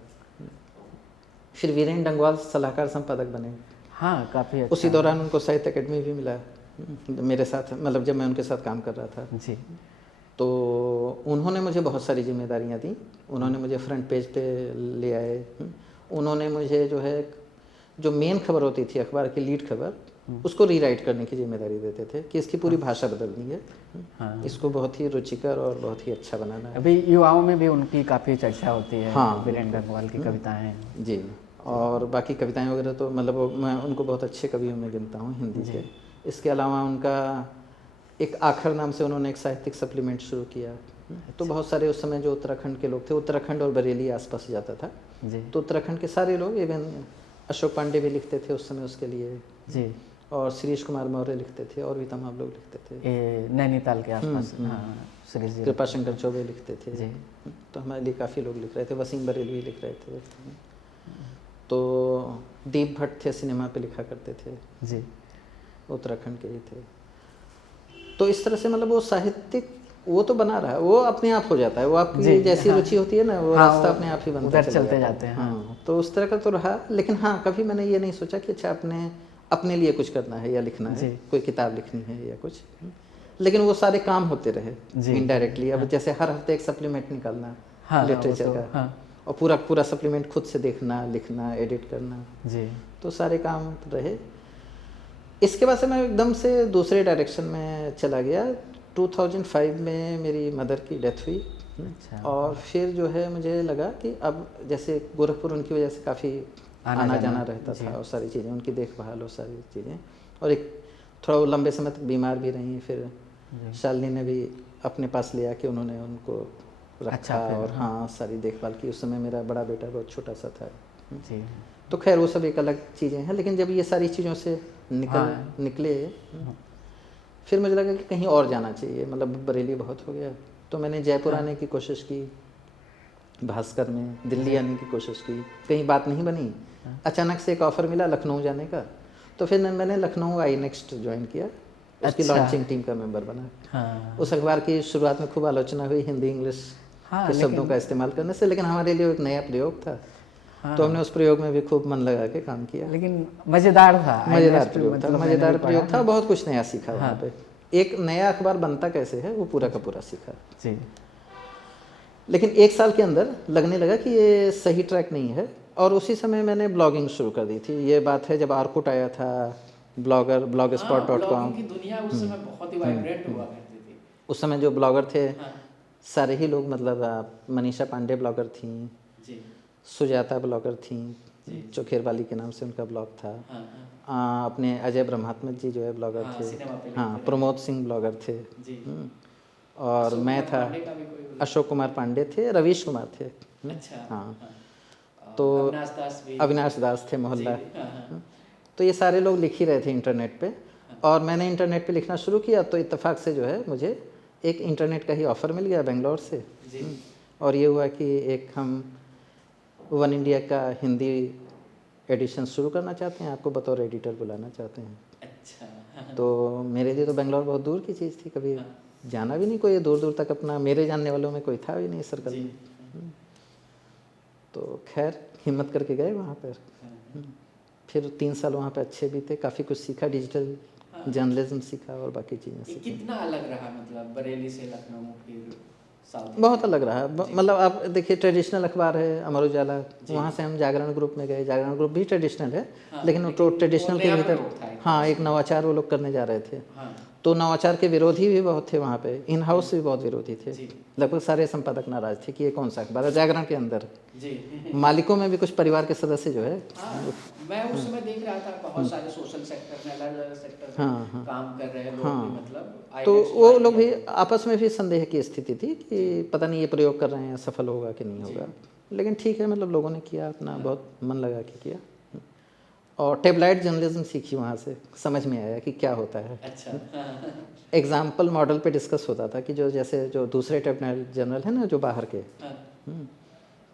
फिर वीरेंद्र डंगवाल सलाहकार संपादक बने। हाँ, काफ़ी अच्छा। उसी दौरान उनको साहित्य अकेडमी भी मिला मेरे साथ, मतलब जब मैं उनके साथ काम कर रहा था जी। तो उन्होंने मुझे बहुत सारी जिम्मेदारियां दी। उन्होंने मुझे फ्रंट पेज पे ले आए। उन्होंने मुझे जो है जो मेन खबर होती थी अखबार की, लीड खबर, उसको रीराइट करने की जिम्मेदारी देते थे कि इसकी पूरी भाषा बदलनी है। हाँ। इसको बहुत ही रुचिकर और बहुत ही अच्छा बनाना है। अभी युवाओं में भी उनकी काफ़ी चर्चा होती है। हाँ, वीरेंद्र डंगवाल की कविताएं जी, और बाकी कविताएं वगैरह तो मतलब मैं उनको बहुत अच्छे कवियों में गिनता हूँ हिंदी के। इसके अलावा उनका एक आखर नाम से उन्होंने एक साहित्यिक सप्लीमेंट शुरू किया। तो बहुत सारे उस समय जो उत्तराखंड के लोग थे, उत्तराखंड और बरेली आसपास जाता था जी, तो उत्तराखंड के सारे लोग, इवन अशोक पांडे भी लिखते थे उस समय उसके लिए जी, और श्रीश कुमार मौर्य लिखते थे, और भी तमाम लोग लिखते थे नैनीताल के आसपास। हाँ, कृपा शंकर चौबे लिखते थे जी। तो हमारे लिए काफ़ी लोग लिख रहे थे। वसीम बरेलवी लिख रहे थे। तो दीप भट्ट थे, सिनेमा पे लिखा करते थे जी, उत्तराखंड के ही थे। तो इस तरह से मतलब वो साहित्यिक वो तो बना रहा है, वो अपने आप हो जाता है। वो आपकी जैसी रुचि होती है ना, वो रास्ता अपने आप ही बनता चलते जाते हैं। हाँ, तो उस तरह का तो रहा। लेकिन हाँ, कभी मैंने ये नहीं सोचा कि अच्छा अपने लिए कुछ करना है या लिखना है, कोई किताब लिखनी है या कुछ। लेकिन वो सारे काम होते रहे इनडायरेक्टली। अब जैसे हर हफ्ते एक सप्लीमेंट निकालना लिटरेचर का, और पूरा सप्लीमेंट खुद से देखना, लिखना, एडिट करना जी, तो सारे काम रहे। इसके बाद से मैं एकदम से दूसरे डायरेक्शन में चला गया। 2005 में मेरी मदर की डेथ हुई। अच्छा। और फिर जो है मुझे लगा कि अब जैसे गोरखपुर उनकी वजह से काफ़ी आना जाना रहता था, और सारी चीज़ें, उनकी देखभाल और सारी चीज़ें, और एक थोड़ा वो लंबे समय तक बीमार भी रही। फिर शालिनी ने भी अपने पास लिया कि उन्होंने उनको रखा और हाँ सारी देखभाल की। उस समय मेरा बड़ा बेटा बहुत छोटा सा था जी। तो खैर वो सब एक अलग चीज़ें हैं। लेकिन जब ये सारी चीज़ों से निकले फिर मुझे लगा कि कहीं और जाना चाहिए, मतलब बरेली बहुत हो गया। तो मैंने जयपुर आने की कोशिश की, भास्कर में, दिल्ली आने की कोशिश की, कहीं बात नहीं बनी। अचानक से एक ऑफ़र मिला लखनऊ जाने का, तो फिर मैंने लखनऊ आई नेक्स्ट ज्वाइन किया उसकी लॉन्चिंग टीम का मेंबर बना। हाँ उस अखबार की शुरुआत में खूब आलोचना हुई हिंदी इंग्लिश हाँ, के शब्दों का इस्तेमाल करने से, लेकिन हमारे लिए एक नया प्रयोग था। तो हमने उस प्रयोग में भी खूब मन लगा के काम किया। लेकिन मज़ेदार था, मज़ेदार प्रयोग था, मतलब मज़ेदार प्रयोग था, बहुत कुछ नया सीखा वहाँ पे। एक नया अखबार बनता कैसे है वो पूरा का पूरा सीखा जी। लेकिन 1 साल के अंदर लगने लगा कि ये सही ट्रैक नहीं है, और उसी समय मैंने ब्लॉगिंग शुरू कर दी थी। ये बात है जब आर्कुट आया था, blogspot.com की दुनिया उस समय बहुत ही वाइब्रेंट हुआ करती थी। उस समय जो ब्लॉगर थे सारे ही लोग, मतलब मनीषा पांडे ब्लॉगर थी जी, सुजाता ब्लॉगर थी, चोखेर वाली के नाम से उनका ब्लॉग था। अपने अजय ब्रह्मात्मक जी जो है ब्लॉगर थे। हाँ, प्रमोद सिंह ब्लॉगर थे। और मैं था, अशोक कुमार पांडे थे, रवीश कुमार थे। अच्छा, हाँ, तो अविनाश दास थे मोहल्ला। तो ये सारे लोग लिख ही रहे थे इंटरनेट पे, और मैंने इंटरनेट पे लिखना शुरू किया तो इत्तेफाक से जो है मुझे एक इंटरनेट का ही ऑफ़र मिल गया बेंगलोर से। और ये हुआ कि एक हम वन इंडिया का हिंदी एडिशन शुरू करना चाहते हैं, आपको बतौर एडिटर बुलाना चाहते हैं। अच्छा। तो मेरे लिए तो बेंगलोर बहुत दूर की चीज़ थी, कभी जाना भी नहीं कोई दूर दूर तक, अपना मेरे जानने वालों में कोई था भी नहीं सर्कल में। तो खैर हिम्मत करके गए वहाँ पर। फिर 3 साल वहाँ पे अच्छे भी थे, काफ़ी कुछ सीखा, डिजिटल जर्नलिज्म सीखा और बाकी चीज़ें सीखी। कितना अलग रहा, मतलब बरेली से लखनऊ फिर साउथ? बहुत अलग रहा। मतलब आप देखिए, ट्रेडिशनल अखबार है अमर उजाला, वहाँ से हम जागरण ग्रुप में गए। जागरण ग्रुप भी ट्रेडिशनल है, लेकिन वो ट्रेडिशनल के भीतर हाँ एक नवाचार वो लोग करने जा रहे थे। तो नवाचार के विरोधी भी बहुत थे वहाँ पे, इन हाउस भी बहुत विरोधी थे। लगभग सारे संपादक नाराज थे कि ये कौन सा अखबार है। जागरण के अंदर मालिकों में भी कुछ परिवार के सदस्य जो है, मैं उस समय देख रहा था बहुत सारे सोशल सेक्टर में अलग अलग सेक्टर में काम कर रहे लोग भी, मतलब तो वो लोग भी आपस में भी संदेह की स्थिति थी कि पता नहीं ये प्रयोग कर रहे हैं सफल होगा कि नहीं होगा। लेकिन ठीक है, मतलब लोगों ने किया अपना, बहुत मन लगा के किया। और टेबलाइट जर्नलिज्म सीखी वहाँ से, समझ में आया कि क्या होता है। अच्छा। एग्जाम्पल मॉडल पे डिस्कस होता था कि जो जैसे जो दूसरे टेबलाइट जर्नल है ना, जो बाहर के,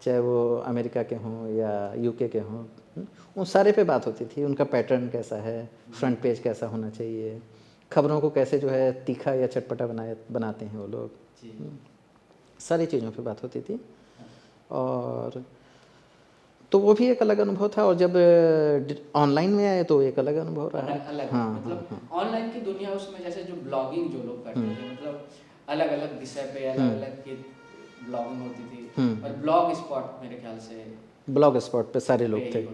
चाहे वो अमेरिका के हों या यूके के हों, उन सारे पे बात होती थी। उनका पैटर्न कैसा है, फ्रंट पेज कैसा होना चाहिए, खबरों को कैसे जो है तीखा या चटपटा बनाते हैं वो लोग, सारी चीज़ों पे बात होती थी। और तो वो भी एक अलग अनुभव था। और जब ऑनलाइन में आए तो एक अलग अनुभव रहा। हाँ, मतलब ऑनलाइन की दुनिया उसमें जैसे जो ब्लॉगिंग जो लोग करते थे, मतलब अलग अलग विषय पे अलग अलग की ब्लॉगिंग होती थी। और ब्लॉग स्पॉट मेरे ख्याल से ब्लॉग स्पॉट पे सारे लोग थे।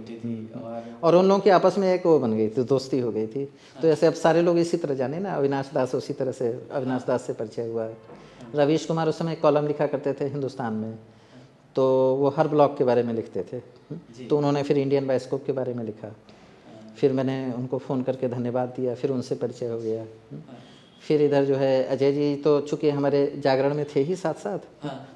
और उन लोगों की आपस में एक वो बन गई थी, दोस्ती हो गई थी। तो जैसे अब सारे लोग इसी तरह जाने ना, अविनाश दास उसी तरह से अविनाश दास से परिचय हुआ। रवीश कुमार उस समय कॉलम लिखा करते थे हिंदुस्तान में, तो वो हर ब्लॉग के बारे में लिखते थे। तो उन्होंने फिर इंडियन बायोस्कोप के बारे में लिखा। फिर मैंने उनको फ़ोन करके धन्यवाद दिया, फिर उनसे परिचय हो गया। फिर इधर जो है अजय जी तो चूँकि हमारे जागरण में थे ही साथ साथ,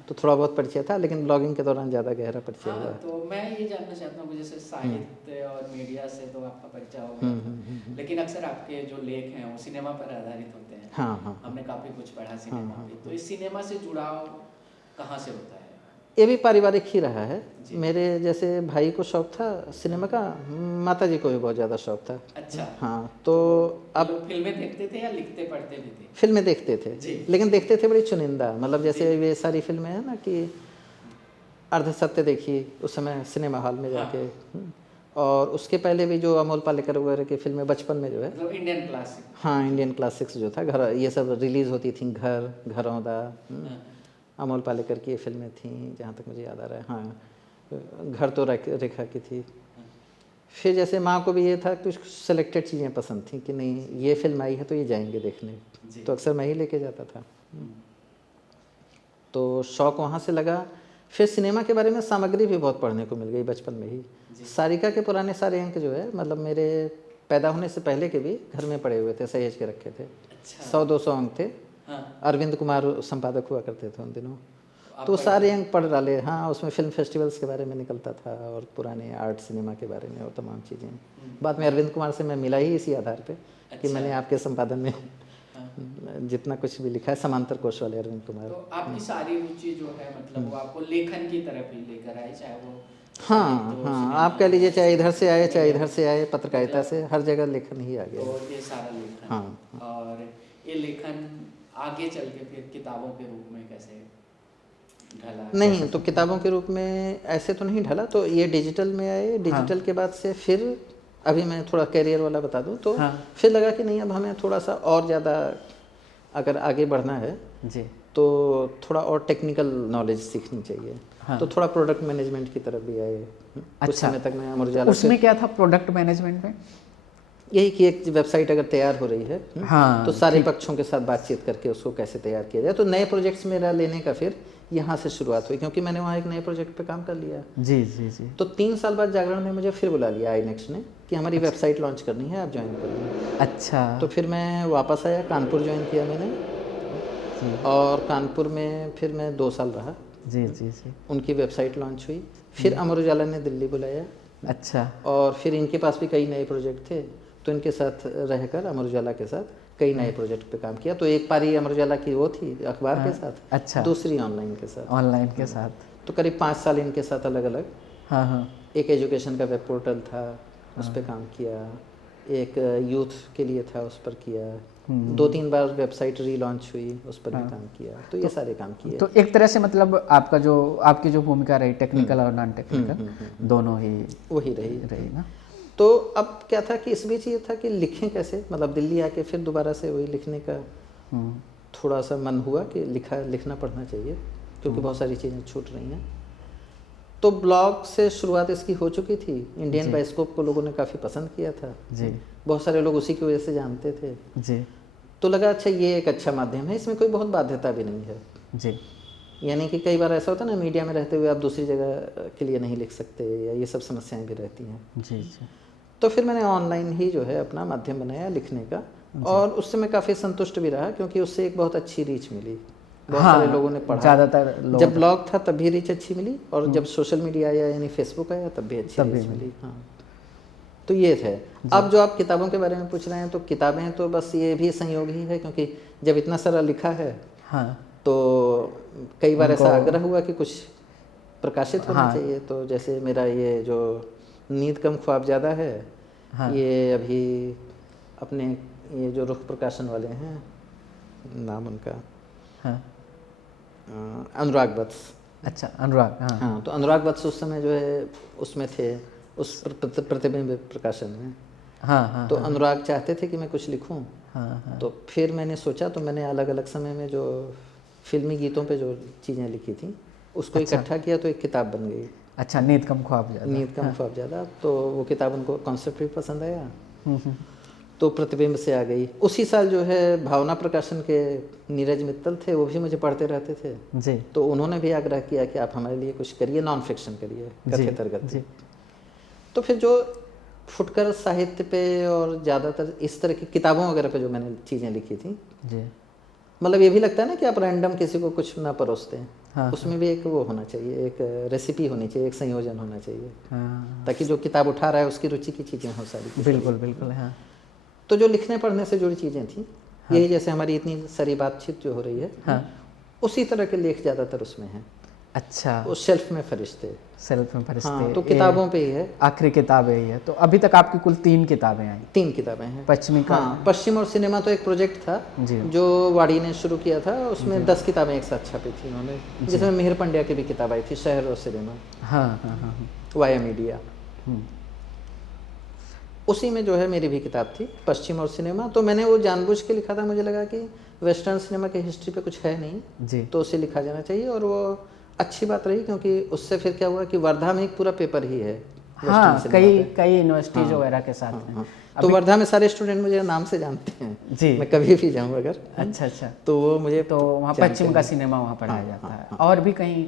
तो थोड़ा बहुत परिचय था, लेकिन ब्लॉगिंग के दौरान ज़्यादा गहरा परिचय हुआ। तो मैं ये जानना चाहता हूँ, जैसे साहित्य और मीडिया से तो आपका परिचय हो गया, लेकिन अक्सर आपके जो लेख हैं वो सिनेमा पर आधारित होते हैं। हाँ, हमने काफ़ी कुछ पढ़ा सिनेमा पे। तो इस सिनेमा से जुड़ाव कहाँ से होता है? ये भी पारिवारिक ही रहा है। मेरे जैसे भाई को शौक था सिनेमा का, माता जी को भी बहुत ज़्यादा शौक था। अच्छा। हाँ, तो अब फिल्में देखते थे या लिखते पढ़ते भी थे? फिल्में देखते थे, लेकिन देखते थे बड़ी चुनिंदा। मतलब जैसे ये सारी फिल्में हैं ना कि अर्ध सत्य देखी उस समय सिनेमा हॉल में जाके। और उसके पहले भी जो अमोल पालेकर वगैरह की फिल्में बचपन में जो है, मतलब इंडियन क्लासिक। हाँ, इंडियन क्लासिक्स जो था, घर ये सब रिलीज़ होती थी। घरौंदा, अमोल पालेकर की ये फिल्में थी जहाँ तक मुझे याद आ रहा है। हाँ, घर तो रेखा की थी। फिर जैसे माँ को भी ये था कुछ सेलेक्टेड चीज़ें पसंद थी कि नहीं ये फिल्म आई है तो ये जाएंगे देखने, तो अक्सर मैं ही लेके जाता था। तो शौक़ वहाँ से लगा। फिर सिनेमा के बारे में सामग्री भी बहुत पढ़ने को मिल गई बचपन में ही। सारिका के पुराने सारे अंक जो है, मतलब मेरे पैदा होने से पहले के भी घर में पड़े हुए थे, सहेज के रखे थे। 100-200 अंक थे। अरविंद कुमार संपादक हुआ करते थे उन दिनों, तो सारे अंक पढ़ डाले। हाँ, उसमें फिल्म फेस्टिवल्स के बारे में निकलता था और पुराने आर्ट सिनेमा के बारे में और तमाम चीज़ें। बाद में अरविंद कुमार से मैं मिला ही इसी आधार पे कि मैंने आपके संपादन में जितना कुछ भी लिखा है, समांतर कोश वाले अरविंद कुमार। तो आपकी सारी रुचि जो है, मतलब वो आपको लेखन की तरफ ही लेकर आई, चाहे वो हाँ हाँ, आप कह लीजिए चाहे इधर से आए चाहे इधर से आए, पत्रकारिता से हर जगह लेखन ही आ गया। तो ये सारा लेखन। हाँ। और ये लेखन आगे चल के फिर किताबों के रूप में कैसे ढला? नहीं, तो किताबों के रूप में ऐसे तो नहीं ढला, तो ये डिजिटल में आए। डिजिटल के बाद से फिर अभी मैं थोड़ा कैरियर वाला बता दूं तो फिर लगा कि नहीं, अब हमें थोड़ा सा और ज़्यादा अगर आगे बढ़ना है जी, तो थोड़ा और टेक्निकल नॉलेज सीखनी चाहिए। तो थोड़ा प्रोडक्ट मैनेजमेंट की तरफ भी आए। कुछ समय तक मैं अमर उजाला उसमें क्या था प्रोडक्ट मैनेजमेंट में? यही कि एक वेबसाइट अगर तैयार हो रही है तो सारे पक्षों के साथ बातचीत करके उसको कैसे तैयार किया जाए। तो नए प्रोजेक्ट्स मेरा लेने का फिर यहाँ से शुरुआत हुई, क्योंकि मैंने वहाँ एक नए प्रोजेक्ट पे काम कर लिया। जी जी जी। तो 3 साल बाद जागरण ने मुझे फिर बुला लिया iNext ने कि हमारी वेबसाइट लॉन्च करनी है, आप ज्वाइन कर लीजिए। अच्छा। तो फिर मैं वापस आया, कानपुर ज्वाइन किया मैंने, और कानपुर में फिर मैं 2 साल रहा। जी जी जी। उनकी वेबसाइट लॉन्च हुई, फिर अमर उजाला ने दिल्ली बुलाया। अच्छा। और फिर इनके पास भी कई नए प्रोजेक्ट थे, तो इनके साथ रहकर अमर उजाला के साथ कई नए प्रोजेक्ट पे काम किया। तो एक पारी अमर उजाला की वो थी अखबार के साथ, अच्छा, दूसरी ऑनलाइन के साथ। ऑनलाइन के साथ तो करीब 5 साल इनके साथ अलग अलग। हाँ हाँ। एक एजुकेशन का वेब पोर्टल था, उस पर काम किया। एक यूथ के लिए था, उस पर किया। 2-3 बार वेबसाइट रीलॉन्च हुई, उस पर भी काम किया। तो ये सारे काम किए। तो एक तरह से मतलब आपकी जो भूमिका रही टेक्निकल और नॉन टेक्निकल दोनों ही वही रही ना। तो अब क्या था कि इस बीच ये था कि लिखें कैसे, मतलब दिल्ली आके फिर दोबारा से वही लिखने का थोड़ा सा मन हुआ कि लिखना पढ़ना चाहिए, क्योंकि बहुत सारी चीज़ें छूट रही हैं। तो ब्लॉग से शुरुआत इसकी हो चुकी थी। इंडियन बायोस्कोप को लोगों ने काफ़ी पसंद किया था जी, बहुत सारे लोग उसी की वजह से जानते थे जी। तो लगा अच्छा ये एक अच्छा माध्यम है, इसमें कोई बहुत बाध्यता भी नहीं है जी। यानी कि कई बार ऐसा होता है ना, मीडिया में रहते हुए आप दूसरी जगह के लिए नहीं लिख सकते, या ये सब समस्याएं भी रहती हैं। जी जी। तो फिर मैंने ऑनलाइन ही जो है अपना माध्यम बनाया लिखने का, और उससे मैं काफ़ी संतुष्ट भी रहा, क्योंकि उससे एक बहुत अच्छी रीच मिली। बहुत सारे लोगों ने पढ़ा। ज़्यादातर लोग जब ब्लॉग था तब भी रीच अच्छी मिली, और जब सोशल मीडिया आया यानी फेसबुक आया तब भी अच्छी रीच मिली। हाँ, तो ये थे। अब जो आप किताबों के बारे में पूछ रहे हैं, तो किताबें तो बस ये भी संयोग ही है, क्योंकि जब इतना सारा लिखा है तो कई बार ऐसा आग्रह हुआ कि कुछ प्रकाशित होना चाहिए। तो जैसे मेरा ये जो नींद कम ख्वाब ज़्यादा है, ये अभी अपने ये जो रुख प्रकाशन वाले हैं, नाम उनका अनुराग वत्स। अच्छा, अनुराग। हाँ, तो अनुराग वत्स उस समय जो है उसमें थे, उस प्रतिबिंब प्रकाशन में। हाँ, तो अनुराग चाहते थे कि मैं कुछ लिखूं। तो फिर मैंने सोचा, तो मैंने अलग अलग समय में जो फिल्मी गीतों पे जो चीज़ें लिखी थी उसको इकट्ठा किया, तो एक किताब बन गई। अच्छा, नींद कम ख्वाब ज़्यादा। नींद कम ख्वाब ज़्यादा। तो वो किताब उनको कॉन्सेप्ट भी पसंद आया, तो प्रतिबिंब से आ गई। उसी साल जो है भावना प्रकाशन के नीरज मित्तल थे, वो भी मुझे पढ़ते रहते थे जी। तो उन्होंने भी आग्रह किया कि आप हमारे लिए कुछ करिए, नॉन फिक्शन करिए, कथेतर गद्य। तो फिर जो फुटकर साहित्य पे और ज़्यादातर इस तरह की किताबों वगैरह पे जो मैंने चीज़ें लिखी थी जी, मतलब ये भी लगता है ना कि आप रैंडम किसी को कुछ ना परोसते हैं। उसमें भी एक वो होना चाहिए, एक रेसिपी होनी चाहिए, एक संयोजन होना चाहिए, ताकि जो किताब उठा रहा है उसकी रुचि की चीज़ें हो सारी। बिल्कुल बिल्कुल। तो जो लिखने पढ़ने से जुड़ी चीज़ें थी, यही जैसे हमारी इतनी सारी बातचीत जो हो रही है, उसी तरह के लेख ज़्यादातर उसमें हैं। अच्छा, उस शेल्फ में फरिश्ते। शेल्फ में फरिश्ते। हाँ, तो किताबों पे ही है। आखिरी किताब यही है। तो अभी तक आपकी कुल 3 किताबें आई? 3 किताबें हैं। पश्चिमी का? हाँ, पश्चिम और सिनेमा तो एक प्रोजेक्ट था जी, जो वाड़ी ने शुरू किया था। उसमें 10 किताबें एक साथ छपी थी उन्होंने, जिसमें मिहिर पंड्या की भी किताब आई थी, शहर और सिनेमा। हाँ, वाया मीडिया। उसी में जो है मेरी भी किताब थी, पश्चिम और सिनेमा। तो मैंने वो जानबूझ के लिखा था, मुझे लगा कि वेस्टर्न सिनेमा की हिस्ट्री पे कुछ है नहीं जी, तो उसे लिखा जाना चाहिए। और वो अच्छी बात रही, क्योंकि उससे फिर क्या हुआ कि वर्धा में एक पूरा पेपर ही है। हाँ, कई यूनिवर्सिटीज वगैरह के साथ हैं। तो वर्धा में सारे स्टूडेंट मुझे नाम से जानते हैं जी, मैं कभी भी जाऊँ अगर। अच्छा, तो वो मुझे तो वहाँ पश्चिम का सिनेमा वहाँ पढ़ाया जाता है। और भी कहीं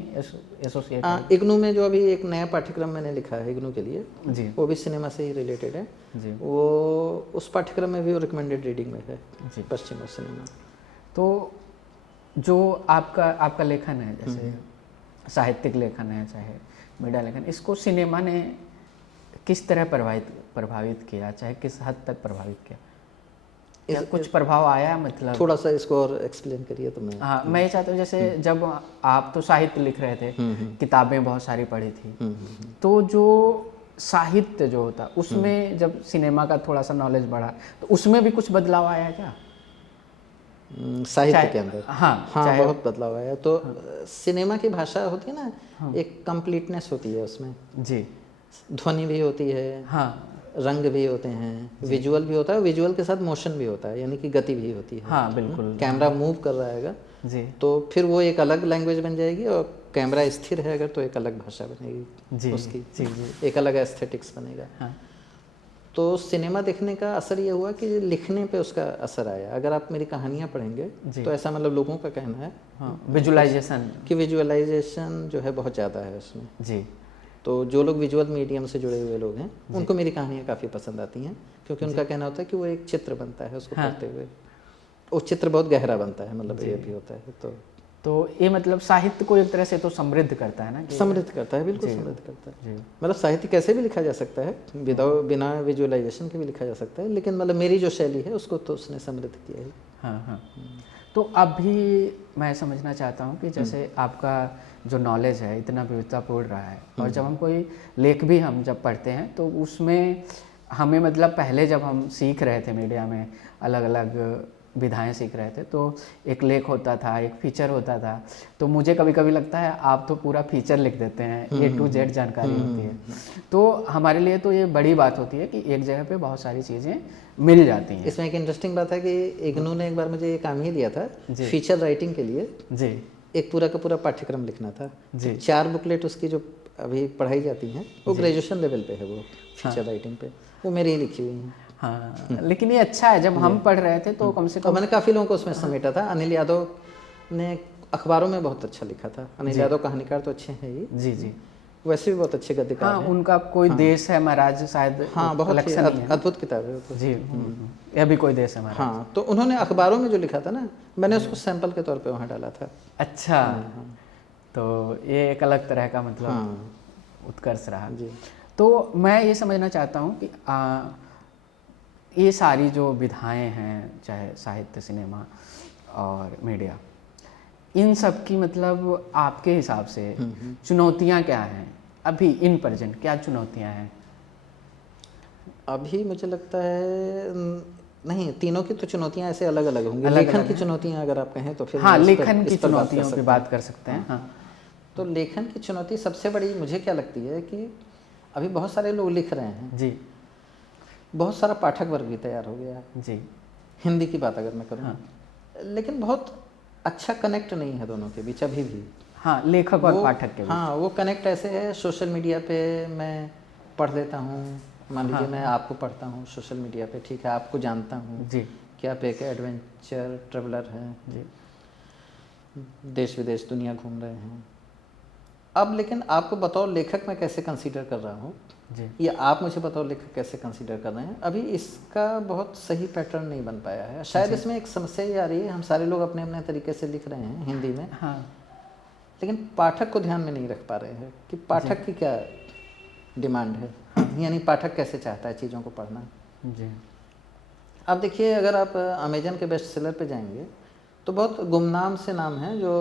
एसोसिएट? इग्नू में जो अभी एक नया पाठ्यक्रम मैंने लिखा है इग्नू के लिए जी, वो भी सिनेमा से ही रिलेटेड है जी। वो उस पाठ्यक्रम में भी वो रिकमेंडेड रीडिंग में है जी, पश्चिम और सिनेमा। तो जो आपका लेखन है, जैसे साहित्यिक लेखन है चाहे मीडिया लेखन, इसको सिनेमा ने किस तरह प्रभावित किया, चाहे किस हद तक प्रभावित किया? क्या कुछ प्रभाव आया मतलब? थोड़ा सा इसको और एक्सप्लेन करिए तो मैं। हाँ, मैं ये चाहता हूँ जैसे जब आप तो साहित्य लिख रहे थे, किताबें बहुत सारी पढ़ी थी, तो जो साहित्य जो होता उसमें जब सिनेमा का थोड़ा सा नॉलेज बढ़ा तो उसमें भी कुछ बदलाव आया क्या? साहित्य के अंदर? हाँ, हाँ, बहुत बदलाव आया। तो सिनेमा की भाषा होती है ना, एक कंप्लीटनेस होती है उसमें जी, ध्वनि भी होती है, हाँ, रंग भी होते हैं, विजुअल भी होता है, विजुअल के साथ मोशन भी होता है, यानी कि गति भी होती है। हाँ, बिल्कुल, कैमरा मूव कर रहा है जी, तो फिर वो एक अलग लैंग्वेज बन जाएगी, और कैमरा स्थिर है अगर तो एक अलग भाषा बनेगी जी, उसकी, जी, जी, एक अलग एस्थेटिक्स बनेगा। हाँ, तो सिनेमा देखने का असर ये हुआ कि लिखने पे उसका असर आया। अगर आप मेरी कहानियाँ पढ़ेंगे तो ऐसा मतलब लोगों का कहना है, हाँ, विजुअलाइजेशन कि विजुअलाइजेशन जो है बहुत ज़्यादा है उसमें। जी, तो जो लोग विजुअल मीडियम से जुड़े हुए लोग हैं उनको मेरी कहानियाँ काफ़ी पसंद आती हैं, क्योंकि उनका कहना होता है कि वो एक चित्र बनता है उसको पढ़ते हुए, वो चित्र बहुत गहरा बनता है, मतलब ये भी होता है। तो ये मतलब साहित्य को एक तरह से तो समृद्ध करता है ना? समृद्ध करता है, बिल्कुल समृद्ध करता है। मतलब साहित्य कैसे भी लिखा जा सकता है, बिना विजुअलाइजेशन के भी लिखा जा सकता है, लेकिन मतलब मेरी जो शैली है उसको तो उसने समृद्ध किया है। हाँ, हाँ। तो अभी मैं समझना चाहता हूँ कि जैसे आपका जो नॉलेज है इतना विविधतापूर्ण रहा है, और जब हम कोई लेख भी हम जब पढ़ते हैं तो उसमें हमें मतलब पहले जब हम सीख रहे थे मीडिया में अलग अलग विधाएं सीख रहे थे तो एक लेख होता था, एक फीचर होता था, तो मुझे कभी कभी लगता है आप तो पूरा फीचर लिख देते हैं, A to Z जानकारी होती है। तो हमारे लिए तो ये बड़ी बात होती है कि एक जगह पे बहुत सारी चीज़ें मिल जाती हैं। इसमें एक इंटरेस्टिंग बात है कि इग्नू ने एक बार मुझे ये काम ही दिया था फीचर राइटिंग के लिए जी, एक पूरा का पूरा पाठ्यक्रम लिखना था जी, 4 बुकलेट उसकी जो अभी पढ़ाई जाती हैं वो ग्रेजुएशन लेवल पे है, वो फीचर राइटिंग पे वो मेरी ही लिखी हुई हैं। हाँ, लेकिन ये अच्छा है, जब हम पढ़ रहे थे तो कम से तो कम मैंने काफ़ी लोगों को उसमें समेटा था। अनिल यादव ने अखबारों में बहुत अच्छा लिखा था। अनिल यादव कहानीकार तो अच्छे हैं ही, जी, जी, वैसे भी बहुत अच्छे गद्यकार हाँ, हैं। उनका कोई देश है महाराज शायद, हाँ, बहुत ही कलेक्शन ही है। अद्भुत किताब है वो तो। जी, यह भी कोई देश है महाराज। हाँ, तो उन्होंने अखबारों में जो लिखा था ना, मैंने उसको सैंपल के तौर पे वहाँ डाला था। अच्छा, तो ये एक अलग तरह का मतलब हाँ उत्कर्ष रहा जी। तो मैं ये समझना चाहता हूँ कि ये सारी जो विधाएं हैं, चाहे साहित्य, सिनेमा और मीडिया, इन सब की मतलब आपके हिसाब से चुनौतियाँ क्या हैं अभी इन प्रेजेंट? क्या चुनौतियाँ हैं अभी? मुझे लगता है नहीं, तीनों की तो चुनौतियाँ ऐसे अलग अलग होंगी। लेखन की चुनौतियाँ अगर आप कहें तो फिर हाँ, लेखन की चुनौतियों की बात कर सकते हैं। हाँ, तो लेखन की चुनौती सबसे बड़ी मुझे क्या लगती है कि अभी बहुत सारे लोग लिख रहे हैं जी, बहुत सारा पाठक वर्ग भी तैयार हो गया है जी, हिंदी की बात अगर मैं करूँ, हाँ, लेकिन बहुत अच्छा कनेक्ट नहीं है दोनों के बीच अभी भी। हाँ, लेखक और पाठक के बीच। हाँ, वो कनेक्ट ऐसे है, सोशल मीडिया पे मैं पढ़ लेता हूँ, मान लीजिए मैं आपको पढ़ता हूँ सोशल मीडिया पे, ठीक है, आपको जानता हूँ जी, कि आप एक एडवेंचर ट्रेवलर हैं जी, देश विदेश दुनिया घूम रहे हैं। अब लेकिन आपको बताओ लेखक मैं कैसे कंसीडर कर रहा हूँ, या आप मुझे बताओ लेखक कैसे कंसीडर कर रहे हैं, अभी इसका बहुत सही पैटर्न नहीं बन पाया है। शायद इसमें एक समस्या ये आ रही है, हम सारे लोग अपने अपने तरीके से लिख रहे हैं हिंदी में, हाँ, लेकिन पाठक को ध्यान में नहीं रख पा रहे हैं कि पाठक की क्या डिमांड है, यानी पाठक कैसे चाहता है चीज़ों को पढ़ना। जी, आप देखिए, अगर आप अमेजन के बेस्ट सेलर पे जाएंगे तो बहुत गुमनाम से नाम हैं जो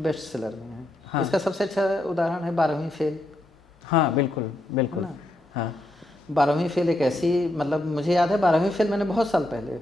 बेस्ट सेलर में हैं। हाँ। इसका सबसे अच्छा उदाहरण है 12वीं फेल। हाँ, बिल्कुल बिल्कुल, हाँ, 12वीं फेल एक ऐसी, मतलब मुझे याद है 12वीं फेल मैंने बहुत साल पहले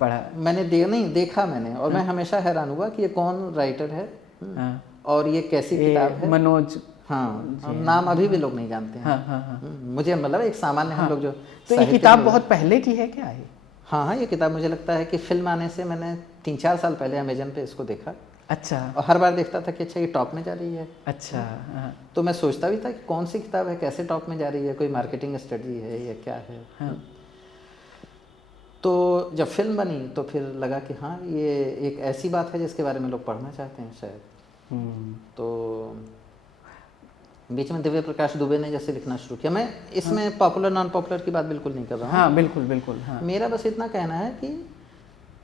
पढ़ा, मैंने देखा मैंने, और मैं हमेशा हैरान हुआ कि ये कौन राइटर है और ये कैसी किताब है। मनोज, हाँ, नाम अभी भी लोग नहीं जानते हैं। हाँ, मुझे मतलब एक सामान्य हम लोग जो, तो ये किताब बहुत पहले की है क्या है? हाँ, ये किताब मुझे लगता है कि फिल्म आने से मैंने 3-4 साल पहले अमेजन पे इसको देखा। अच्छा, और हर बार देखता था कि अच्छा ये टॉप में जा रही है। अच्छा, हाँ, तो मैं सोचता भी था कि कौन सी किताब है, कैसे टॉप में जा रही है, कोई मार्केटिंग स्ट्रेटजी है या क्या है। हाँ, तो जब फिल्म बनी तो फिर लगा कि हाँ ये एक ऐसी बात है जिसके बारे में लोग पढ़ना चाहते हैं शायद। तो बीच में दिव्य प्रकाश दुबे ने जैसे लिखना शुरू किया, मैं इसमें पॉपुलर नॉन पॉपुलर की बात बिल्कुल नहीं कर रहा हूँ। हाँ, बिल्कुल बिल्कुल, हाँ, मेरा बस इतना कहना है कि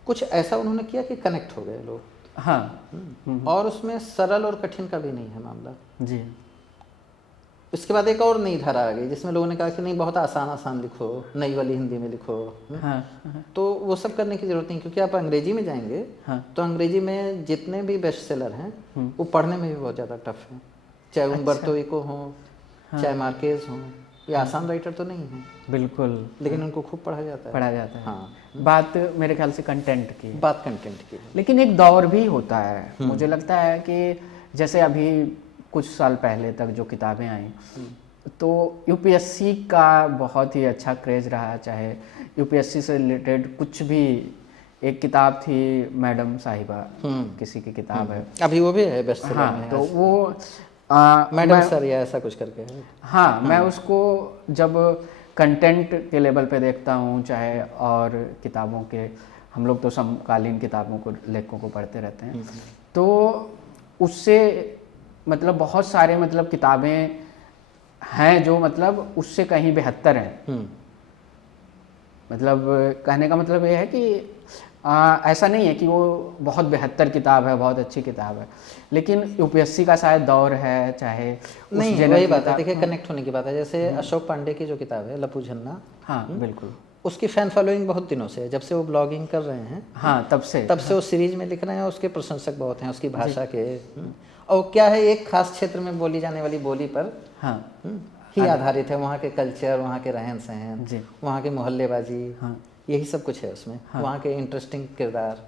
कुछ ऐसा उन्होंने किया कि कनेक्ट हो गए लोग। हाँ, और उसमें सरल और कठिन का भी नहीं है मामला। जी, उसके बाद एक और नई धारा आ गई जिसमें लोगों ने कहा कि नहीं बहुत आसान आसान लिखो, नई वाली हिंदी में लिखो। तो वो सब करने की जरूरत नहीं, क्योंकि आप अंग्रेजी में जाएंगे तो अंग्रेजी में जितने भी बेस्ट सेलर हैं वो पढ़ने में भी बहुत ज़्यादा टफ है, चाहे उम्बर्तो इको हो, चाहे मार्केज हो, ये आसान राइटर तो नहीं है बिल्कुल, लेकिन उनको खूब पढ़ा जाता है। हाँ, बात मेरे ख्याल से कंटेंट की, बात कंटेंट की। लेकिन एक दौर भी होता है, मुझे लगता है कि जैसे अभी कुछ साल पहले तक जो किताबें आई तो यूपीएससी का बहुत ही अच्छा क्रेज रहा, चाहे यूपीएससी से रिलेटेड कुछ भी। एक किताब थी मैडम साहिबा, किसी की किताब है, अभी वो भी है बेस्ट सेलर हाँ में, तो वो मैडम सर या ऐसा कुछ करके है। हाँ, मैं उसको जब कंटेंट के लेवल पे देखता हूँ, चाहे और किताबों के, हम लोग तो समकालीन किताबों को, लेखकों को पढ़ते रहते हैं, तो उससे मतलब बहुत सारे मतलब किताबें हैं जो मतलब उससे कहीं बेहतर हैं। मतलब कहने का मतलब ये है कि ऐसा नहीं है कि वो बहुत बेहतर किताब है, बहुत अच्छी किताब है, लेकिन यूपीएससी का शायद दौर है, चाहे नहीं वही बात है, देखिए कनेक्ट होने की बात है। जैसे अशोक पांडे की जो किताब है लपू झन्ना, हाँ बिल्कुल, उसकी फैन फॉलोइंग बहुत दिनों से है, जब से वो ब्लॉगिंग कर रहे हैं, हाँ तब से वो सीरीज में लिख रहे हैं, उसके प्रशंसक बहुत हैं, उसकी भाषा के। और क्या है, एक खास क्षेत्र में बोली जाने वाली बोली पर ही आधारित है, वहाँ के कल्चर, वहाँ के रहन सहन, वहाँ के मोहल्लेबाजी, यही सब कुछ है उसमें, वहाँ के इंटरेस्टिंग किरदार।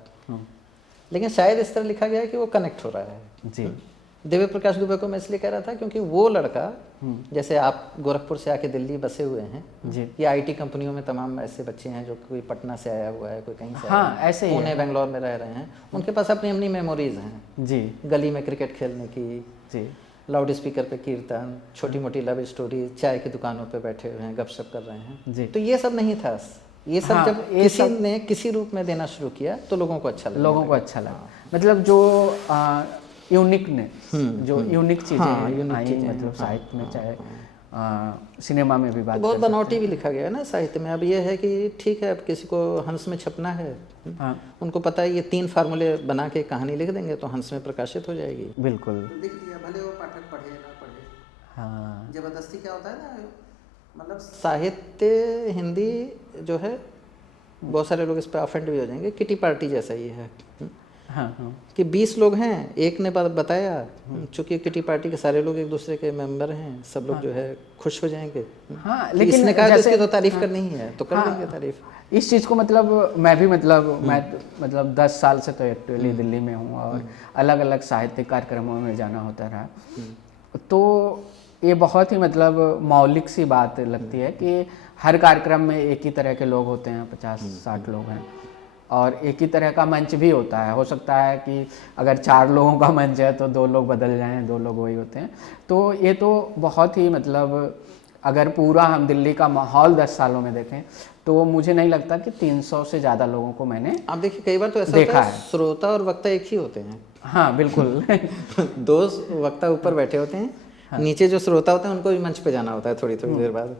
लेकिन शायद इस तरह लिखा गया है कि वो कनेक्ट हो रहा है जी। दिव्य प्रकाश दुबे को मैं इसलिए कह रहा था क्योंकि वो लड़का, जैसे आप गोरखपुर से आके दिल्ली बसे हुए हैं जी, या आईटी कंपनियों में तमाम ऐसे बच्चे हैं जो कोई पटना से आया हुआ है, कोई कहीं से आया है, ऐसे पुणे बेंगलोर में रह रहे हैं, उनके पास अपनी अपनी मेमोरीज हैं जी, गली में क्रिकेट खेलने की जी, लाउड स्पीकर पे कीर्तन, छोटी मोटी लव स्टोरी, चाय की दुकानों पे बैठे हुए हैं, गपशप कर रहे हैं जी। तो ये सब नहीं था, ये सब जब किसी ने किसी रूप में देना शुरू किया तो लोगों को अच्छा लगा, मतलब जो यूनिकनेस, जो यूनिक चीजें आई, मतलब साहित्य में, चाहे सिनेमा में भी बात, बहुत बनावटी भी लिखा गया है ना साहित्य में। अब ये है कि ठीक है, अब किसी को हंस में छपना है, उनको पता है ये 3 फार्मूले बना के कहानी लिख देंगे तो हंस में प्रकाशित हो जाएगी। बिल्कुल, लिख दिया, भले वो पाठक पढ़े ना पढ़े। हाँ, जबरदस्ती क्या होता है ना, मतलब साहित्य हिंदी जो है, बहुत सारे लोग इस पर ऑफेंड भी हो जाएंगे, किटी पार्टी जैसा ही है। कि 20 लोग हैं, एक ने बताया, चूंकि किटी पार्टी के सारे लोग एक दूसरे के मेंबर हैं, सब लोग जो है खुश हो जाएंगे। लेकिन इसने कहा इसकी तो तारीफ करनी ही है तो कर देंगे तारीफ। इस चीज़ को मतलब मैं भी मतलब 10 साल से तो एक्चुअली दिल्ली में हूँ और अलग अलग साहित्यिक कार्यक्रमों में जाना होता रहा, तो ये बहुत ही मतलब मौलिक सी बात लगती है कि हर कार्यक्रम में एक ही तरह के लोग होते हैं, 50-60 लोग हैं, और एक ही तरह का मंच भी होता है। हो सकता है कि अगर 4 लोगों का मंच है तो 2 लोग बदल जाएं, 2 लोग वही होते हैं। तो ये तो बहुत ही मतलब अगर पूरा हम दिल्ली का माहौल 10 सालों में देखें तो मुझे नहीं लगता कि 300 से ज़्यादा लोगों को मैंने, आप देखिए कई बार तो ऐसा देखा है, श्रोता और वक्ता एक ही होते हैं। हाँ बिल्कुल 2 वक्ता ऊपर बैठे होते हैं, नीचे जो श्रोता होते हैं उनको भी मंच पे जाना होता है थोड़ी देर बाद।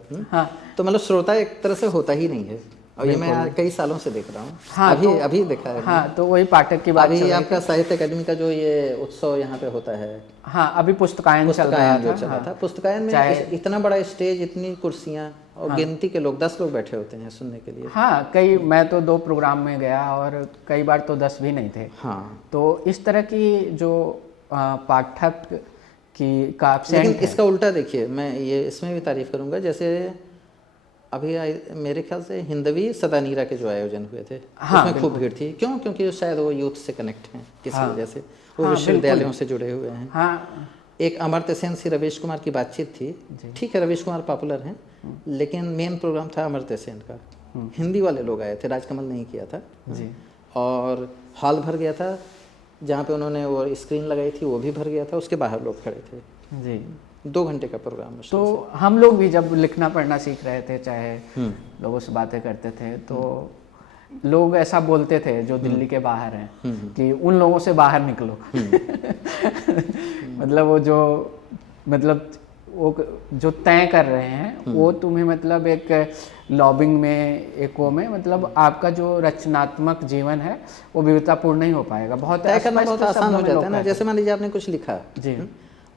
तो मतलब श्रोता एक तरह से होता ही नहीं है, और ये मैं कई सालों से देख रहा हूँ। अभी देखा है। हाँ, तो वही पाठक की बात। अभी आपका साहित्य अकादमी का जो ये उत्सव यहाँ पे होता है, हाँ अभी पुस्तकायन चल रहा था। पुस्तकायन में इतना बड़ा स्टेज, इतनी कुर्सियाँ और गिनती के लोग, 10 लोग बैठे होते हैं सुनने के लिए। हाँ, मैं तो 2 प्रोग्राम में गया और कई बार तो 10 भी नहीं थे। हाँ, तो इस तरह की जो पाठक का एब्सेंट है। लेकिन इसका उल्टा देखिए, मैं ये इसमें भी तारीफ करूँगा, जैसे अभी मेरे ख्याल से हिंदवी सदानीरा के जो आयोजन हुए थे, उसमें खूब भीड़ थी। क्यों? क्योंकि शायद वो यूथ से कनेक्ट हैं किसी वजह से, वो विश्वविद्यालयों से जुड़े हुए हैं। हाँ, एक अमर्त्य सेन से रवीश कुमार की बातचीत थी। ठीक है, रवीश कुमार पॉपुलर हैं, लेकिन मेन प्रोग्राम था अमर्त्य सेन का। हिंदी वाले लोग आए थे, राजकमल नहीं किया था जी, और हॉल भर गया था। जहाँ पे उन्होंने वो स्क्रीन लगाई थी वो भी भर गया था, उसके बाहर लोग खड़े थे जी। 2 घंटे का प्रोग्राम। तो हम लोग भी जब लिखना पढ़ना सीख रहे थे, चाहे लोगों से बातें करते थे, तो लोग ऐसा बोलते थे जो दिल्ली के बाहर हैं कि उन लोगों से बाहर निकलो। मतलब वो जो तय कर रहे हैं वो तुम्हें मतलब एक लॉबिंग में, एक वो में, मतलब आपका जो रचनात्मक जीवन है वो विविधतापूर्ण नहीं हो पाएगा। बहुत तय करना बहुत आसान हो जाता है ना। जैसे मान लीजिए आपने कुछ लिखा जी,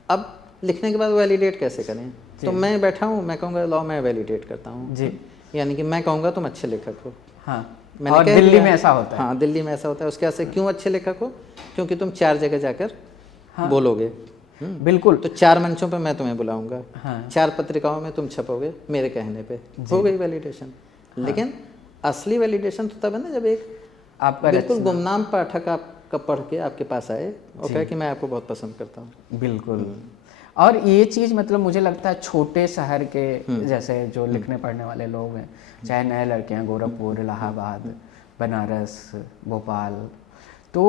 अब लिखने के बाद वैलिडेट कैसे करें? तो मैं बैठा हूँ, मैं कहूँगा लाओ मैं वैलिडेट करता हूँ जी, यानी कि मैं कहूँगा तुम अच्छे लेखक हो। हाँ, और दिल्ली में ऐसा होता है। हाँ, दिल्ली में ऐसा होता है। उसके बाद से क्यों अच्छे लेखक हो? क्योंकि तुम 4 जगह जाकर बोलोगे। बिल्कुल। तो 4 मंचों पे मैं तुम्हें बुलाऊंगा, 4 पत्रिकाओं में तुम छपोगे मेरे कहने पे, हो गई वैलिडेशन। लेकिन असली वैलिडेशन तो तब है ना जब एक आपका बिल्कुल गुमनाम पाठक आपका पढ़ के आपके पास आए और कहे कि मैं आपको बहुत पसंद करता हूँ। बिल्कुल। और ये चीज़ मतलब मुझे लगता है छोटे शहर के जैसे जो लिखने पढ़ने वाले लोग हैं, चाहे नए लड़के हैं, गोरखपुर, इलाहाबाद, बनारस, भोपाल, तो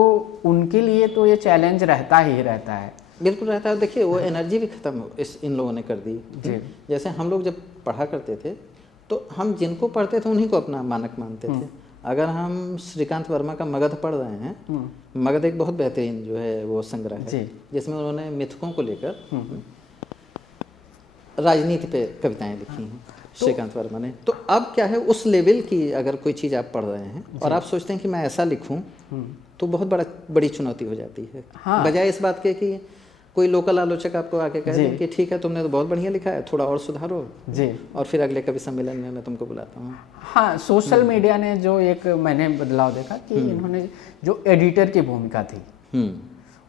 उनके लिए तो ये चैलेंज रहता ही रहता है। बिल्कुल रहता है। देखिए वो एनर्जी भी खत्म इन लोगों ने कर दी जी। जैसे हम लोग जब पढ़ा करते थे तो हम जिनको पढ़ते थे उन्हीं को अपना मानक मानते थे। अगर हम श्रीकांत वर्मा का मगध पढ़ रहे हैं, मगध एक बहुत बेहतरीन जो है वो संग्रह है जिसमें उन्होंने मिथकों को लेकर राजनीति पे कविताएं लिखी हैं श्रीकांत वर्मा ने। तो अब क्या है, उस लेवल की अगर कोई चीज़ आप पढ़ रहे हैं और आप सोचते हैं कि मैं ऐसा लिखूं तो बहुत बड़ी चुनौती हो जाती है। बजाय इस बात के कि कोई लोकल आलोचक आपको आके कह दे कि ठीक है तुमने तो बहुत बढ़िया लिखा है, थोड़ा और सुधारो जी, और फिर अगले कवि सम्मेलन में मैं तुमको बुलाता हूँ। हाँ, सोशल मीडिया ने जो एक मैंने बदलाव देखा कि इन्होंने जो एडिटर की भूमिका थी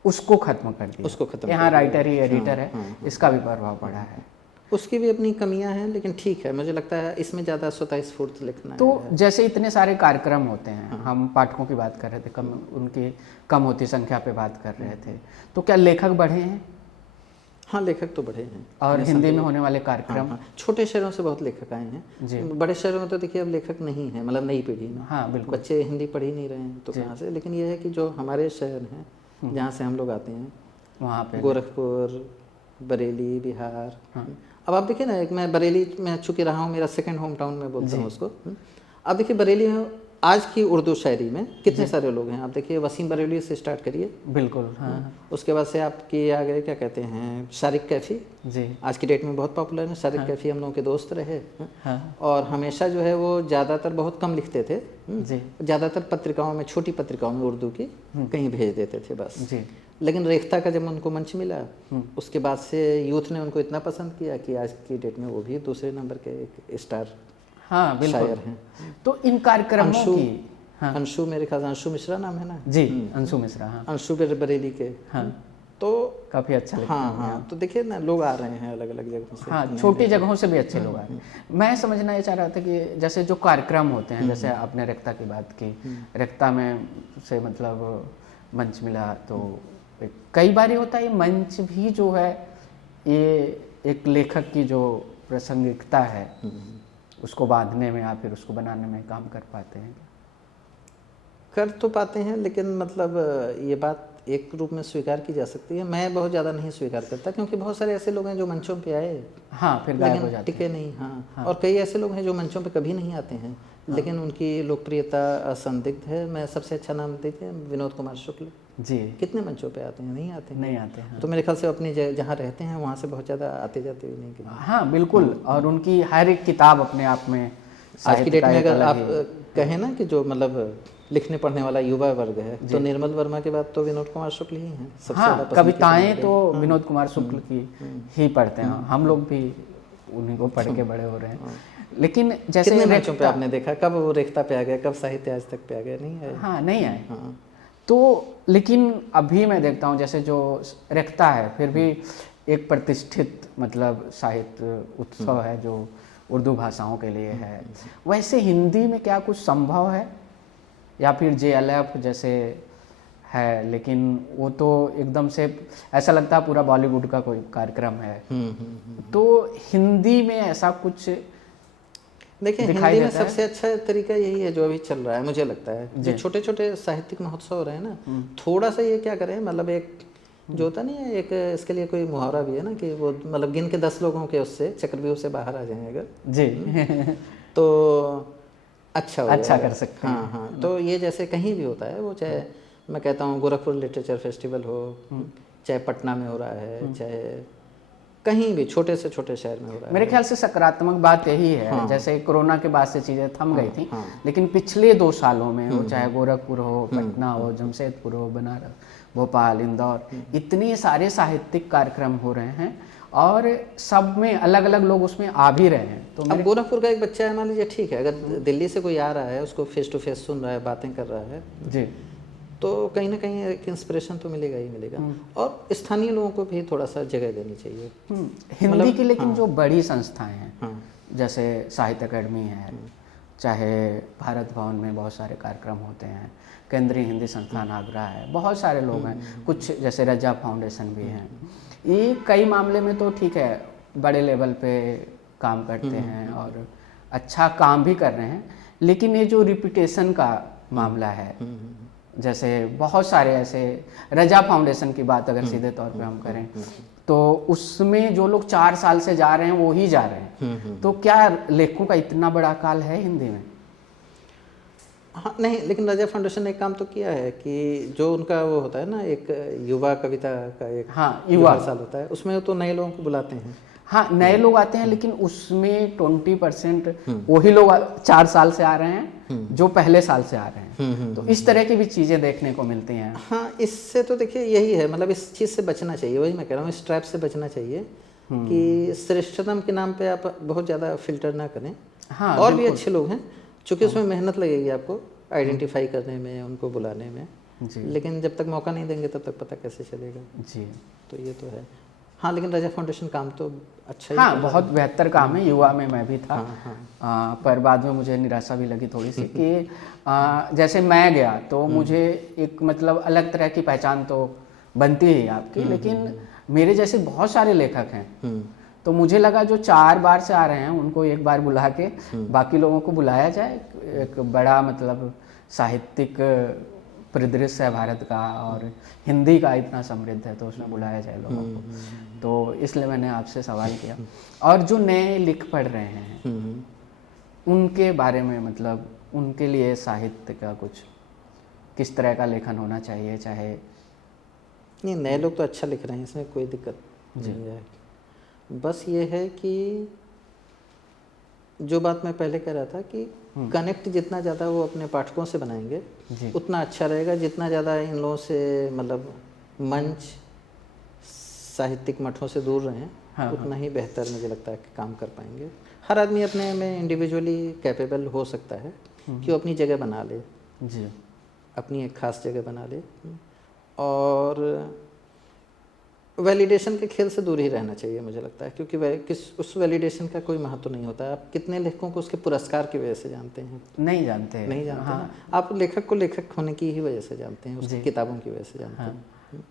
उसको खत्म कर दिया। उसको खत्म, यहाँ राइटर ही एडिटर है, इसका भी प्रभाव पड़ा है। उसकी भी अपनी कमियां हैं, लेकिन ठीक है, मुझे लगता है इसमें ज़्यादा स्वतःस्फूर्त लिखना तो है। जैसे इतने सारे कार्यक्रम होते हैं, हम पाठकों की बात कर रहे थे, उनकी कम होती संख्या पे बात कर रहे थे, तो क्या लेखक बढ़े हैं? हाँ, लेखक तो बढ़े हैं। और हिंदी में होने वाले कार्यक्रम? हाँ, छोटे शहरों से बहुत लेखक आए हैं जी। बड़े शहरों में तो देखिए अब लेखक नहीं है, मतलब नई पीढ़ी में। हाँ, बिल्कुल। बच्चे हिंदी पढ़ ही नहीं रहे हैं तो कहाँ से। लेकिन ये है कि जो हमारे शहर हैं जहाँ से हम लोग आते हैं, वहाँ पे गोरखपुर, बरेली, बिहार। अब आप देखिए ना, एक मैं बरेली में चूँकि रहा हूँ, मेरा सेकंड होम टाउन में बोलता हूँ उसको। अब देखिए बरेली में आज की उर्दू शायरी में कितने सारे लोग हैं। आप देखिए वसीम बरेली से स्टार्ट करिए। बिल्कुल। हाँ। उसके बाद से आपकी आ गए क्या कहते हैं, शारिक कैफ़ी जी, आज की डेट में बहुत पॉपुलर है। शारिक कैफ़ी हम लोगों के दोस्त रहे और हमेशा जो है वो ज़्यादातर बहुत कम लिखते थे जी, ज़्यादातर पत्रिकाओं में, छोटी पत्रिकाओं में उर्दू की कहीं भेज देते थे बस जी। लेकिन रेख्ता का जब उनको मंच मिला उसके बाद से यूथ ने उनको इतना पसंद किया कि आज की डेट में वो भी दूसरे नंबर के एक स्टार शायर हैं। तो इन कार्यक्रमों की अंशु, मेरे ख्याल से अंशु मिश्रा नाम है ना जी, अंशु मिश्रा। हाँ, अंशु बरेली के। हाँ, तो काफ़ी अच्छा लगता है। हाँ, तो देखिए ना लोग आ रहे हैं अलग अलग जगहों से। हाँ, छोटी जगहों से भी अच्छे लोग आ रहे हैं। मैं समझना ये चाह रहा था कि जैसे जो कार्यक्रम होते हैं, जैसे आपने रेख्ता की बात की, रेख्ता में से मतलब मंच मिला, तो कई बार ये होता है ये मंच भी जो है ये एक लेखक की जो प्रासंगिकता है उसको बांधने में या फिर उसको बनाने में काम कर पाते हैं? कर तो पाते हैं, लेकिन मतलब ये बात एक रूप में स्वीकार की जा सकती है। मैं बहुत ज़्यादा नहीं स्वीकार करता, क्योंकि बहुत सारे ऐसे लोग हैं जो मंचों पे आए फिर गायब हो जाते टिके नहीं। हाँ, और कई ऐसे लोग हैं जो मंचों पे कभी नहीं आते हैं लेकिन उनकी लोकप्रियता असंदिग्ध है। मैं सबसे अच्छा नाम देते हैं विनोद कुमार शुक्ल जी। कितने मंचों पे आते हैं? नहीं आते। हाँ। तो मेरे ख्याल से अपनी जहाँ रहते हैं वहाँ से बहुत ज़्यादा आते जाते हुए नहीं। हाँ, बिल्कुल। और उनकी हर एक किताब अपने आप में, आज की डेट में अगर आप कहें ना कि जो मतलब लिखने पढ़ने वाला युवा वर्ग है, तो निर्मल वर्मा के बाद तो विनोद कुमार शुक्ल ही हैं सबसे ज़्यादा। कविताएं तो विनोद कुमार शुक्ल की ही पढ़ते हैं, हम लोग भी उन्हीं को पढ़ के बड़े हो रहे हैं। लेकिन जैसे कितने मंचों पे आपने देखा, कब वो रेख्ता पे आ गया, कब साहित्य आज तक पे आ गया? नहीं आए। हाँ, नहीं आए। तो लेकिन अभी मैं देखता हूँ जैसे जो रेख्ता है फिर भी एक प्रतिष्ठित मतलब साहित्य उत्सव है जो उर्दू भाषाओं के लिए है। वैसे हिंदी में क्या कुछ संभव है, या फिर JLF जैसे है, लेकिन वो तो एकदम से ऐसा लगता है पूरा बॉलीवुड का कोई कार्यक्रम है। तो हिंदी में ऐसा कुछ देखिए, हिंदी में सबसे अच्छा तरीका यही है जो अभी चल रहा है, मुझे लगता है। जो छोटे छोटे साहित्यिक महोत्सव हो रहे हैं ना, थोड़ा सा ये क्या करें, मतलब एक जो होता नहीं है, एक इसके लिए कोई मुहावरा भी है ना कि वो मतलब गिन के 10 लोगों के उससे चक्रव्यूह से बाहर आ जाएं अगर जी तो अच्छा कर सकते हैं। हाँ, तो ये जैसे कहीं भी होता है, वो चाहे मैं कहता हूँ गोरखपुर लिटरेचर फेस्टिवल हो, चाहे पटना में हो रहा है, चाहे कहीं भी छोटे से छोटे शहर में हो रहा है। मेरे ख्याल से सकारात्मक बात यही है। जैसे कोरोना के बाद से चीज़ें थम गई थी, लेकिन पिछले 2 सालों में वो चाहे गोरखपुर हो, पटना हो, जमशेदपुर हो, बनारस, भोपाल, इंदौर, इतने सारे साहित्यिक कार्यक्रम हो रहे हैं और सब में अलग अलग लोग उसमें आ भी रहे हैं। तो अब गोरखपुर का एक बच्चा है मान लीजिए, ठीक है, अगर दिल्ली से कोई आ रहा है, उसको फेस टू फेस सुन रहा है, बातें कर रहा है जी, तो कहीं ना कहीं एक इंस्पिरेशन तो मिलेगा ही मिलेगा। और स्थानीय लोगों को भी थोड़ा सा जगह देनी चाहिए हिंदी की। लेकिन जो बड़ी संस्थाएं हैं जैसे साहित्य अकेडमी है, चाहे भारत भवन में बहुत सारे कार्यक्रम होते हैं, केंद्रीय हिंदी संस्थान आगरा है, बहुत सारे लोग हैं, कुछ जैसे रजा फाउंडेशन भी हैं, ये कई मामले में तो ठीक है, बड़े लेवल पे काम करते हैं और अच्छा काम भी कर रहे हैं। लेकिन ये जो रिपीटेशन का मामला है, जैसे बहुत सारे ऐसे, रजा फाउंडेशन की बात अगर सीधे तौर पे हम करें तो उसमें जो लोग 4 साल से जा रहे हैं वो ही जा रहे हैं। तो क्या लेखकों का इतना बड़ा काल है हिंदी में? हाँ नहीं, लेकिन रजा फाउंडेशन ने एक काम तो किया है कि जो उनका वो होता है ना, एक युवा कविता का एक युवा साल होता है, उसमें तो नए लोगों को बुलाते हैं। हाँ, नए लोग आते हैं, लेकिन उसमें 20% वही लोग 4 साल से आ रहे हैं जो पहले साल से आ रहे हैं। तो इस तरह की भी चीज़ें देखने को मिलती हैं। हाँ, इससे तो देखिए यही है, मतलब इस चीज़ से बचना चाहिए, वही मैं कह रहा हूँ, इस ट्रैप से बचना चाहिए कि श्रेष्ठतम के नाम पे आप बहुत ज़्यादा फिल्टर ना करें। हाँ, और भी अच्छे लोग हैं, चूँकि उसमें मेहनत लगेगी आपको आइडेंटिफाई करने में, उनको बुलाने में, लेकिन जब तक मौका नहीं देंगे तब तक पता कैसे चलेगा जी। तो ये तो है। हाँ, लेकिन रजा फाउंडेशन काम तो अच्छा ही, हाँ, बहुत बेहतर काम है। युवा में मैं भी था। पर बाद में मुझे निराशा भी लगी थोड़ी सी कि जैसे मैं गया तो मुझे एक मतलब अलग तरह की पहचान तो बनती है आपकी, लेकिन मेरे जैसे बहुत सारे लेखक हैं, तो मुझे लगा जो 4 बार से आ रहे हैं उनको एक बार बुला के बाकी लोगों को बुलाया जाए। एक बड़ा मतलब साहित्यिक परिदृश्य है भारत का और हिंदी का इतना समृद्ध है, तो उसमें बुलाया जाए लोगों को। तो इसलिए मैंने आपसे सवाल किया। और जो नए लिख पढ़ रहे हैं उनके बारे में, मतलब उनके लिए साहित्य का कुछ किस तरह का लेखन होना चाहिए? चाहे नहीं, नए लोग तो अच्छा लिख रहे हैं, इसमें कोई दिक्कत नहीं है। बस ये है कि जो बात मैं पहले कह रहा था कि कनेक्ट जितना ज़्यादा वो अपने पाठकों से बनाएंगे उतना अच्छा रहेगा। जितना ज़्यादा इन लोगों से मतलब मंच साहित्यिक मठों से दूर रहें उतना ही बेहतर मुझे लगता है कि काम कर पाएंगे। हर आदमी अपने में इंडिविजुअली कैपेबल हो सकता है कि वो अपनी जगह बना ले जी, अपनी एक ख़ास जगह बना ले, और वैलिडेशन के खेल से दूर ही रहना चाहिए मुझे लगता है, क्योंकि उस वैलिडेशन का कोई महत्व नहीं होता है। आप कितने लेखकों को उसके पुरस्कार की वजह से जानते हैं? नहीं जानते हैं। आप लेखक को लेखक होने की ही वजह से जानते हैं, उसकी किताबों की वजह से जानते हैं।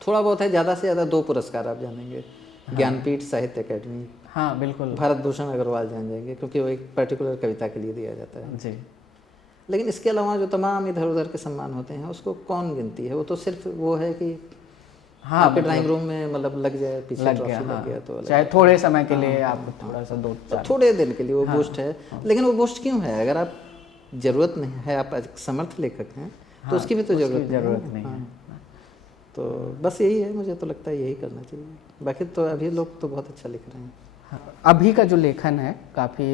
थोड़ा बहुत है, ज़्यादा से ज़्यादा 2 पुरस्कार आप जानेंगे, ज्ञानपीठ, साहित्य अकेडमी, हाँ बिल्कुल, भारत भूषण अग्रवाल जान जाएंगे, क्योंकि वो एक पर्टिकुलर कविता के लिए दिया जाता है जी। लेकिन इसके अलावा जो तमाम इधर उधर के सम्मान होते हैं उसको कौन गिनती है? वो तो सिर्फ वो है कि हाँ, आपके ड्राइंग रूम में मतलब लग जाए, पीछे लग गया तो चाहे थोड़े समय के लिए आप थोड़ा सा थोड़े दिन के लिए वो बूस्ट है। लेकिन वो बूस्ट क्यों है? अगर आप जरूरत नहीं है, आप समर्थ लेखक हैं तो उसकी भी तो जरूरत नहीं है। तो बस यही है, मुझे तो लगता है यही करना चाहिए। बाकी तो अभी लोग तो बहुत अच्छा लिख रहे हैं। अभी का जो लेखन है काफ़ी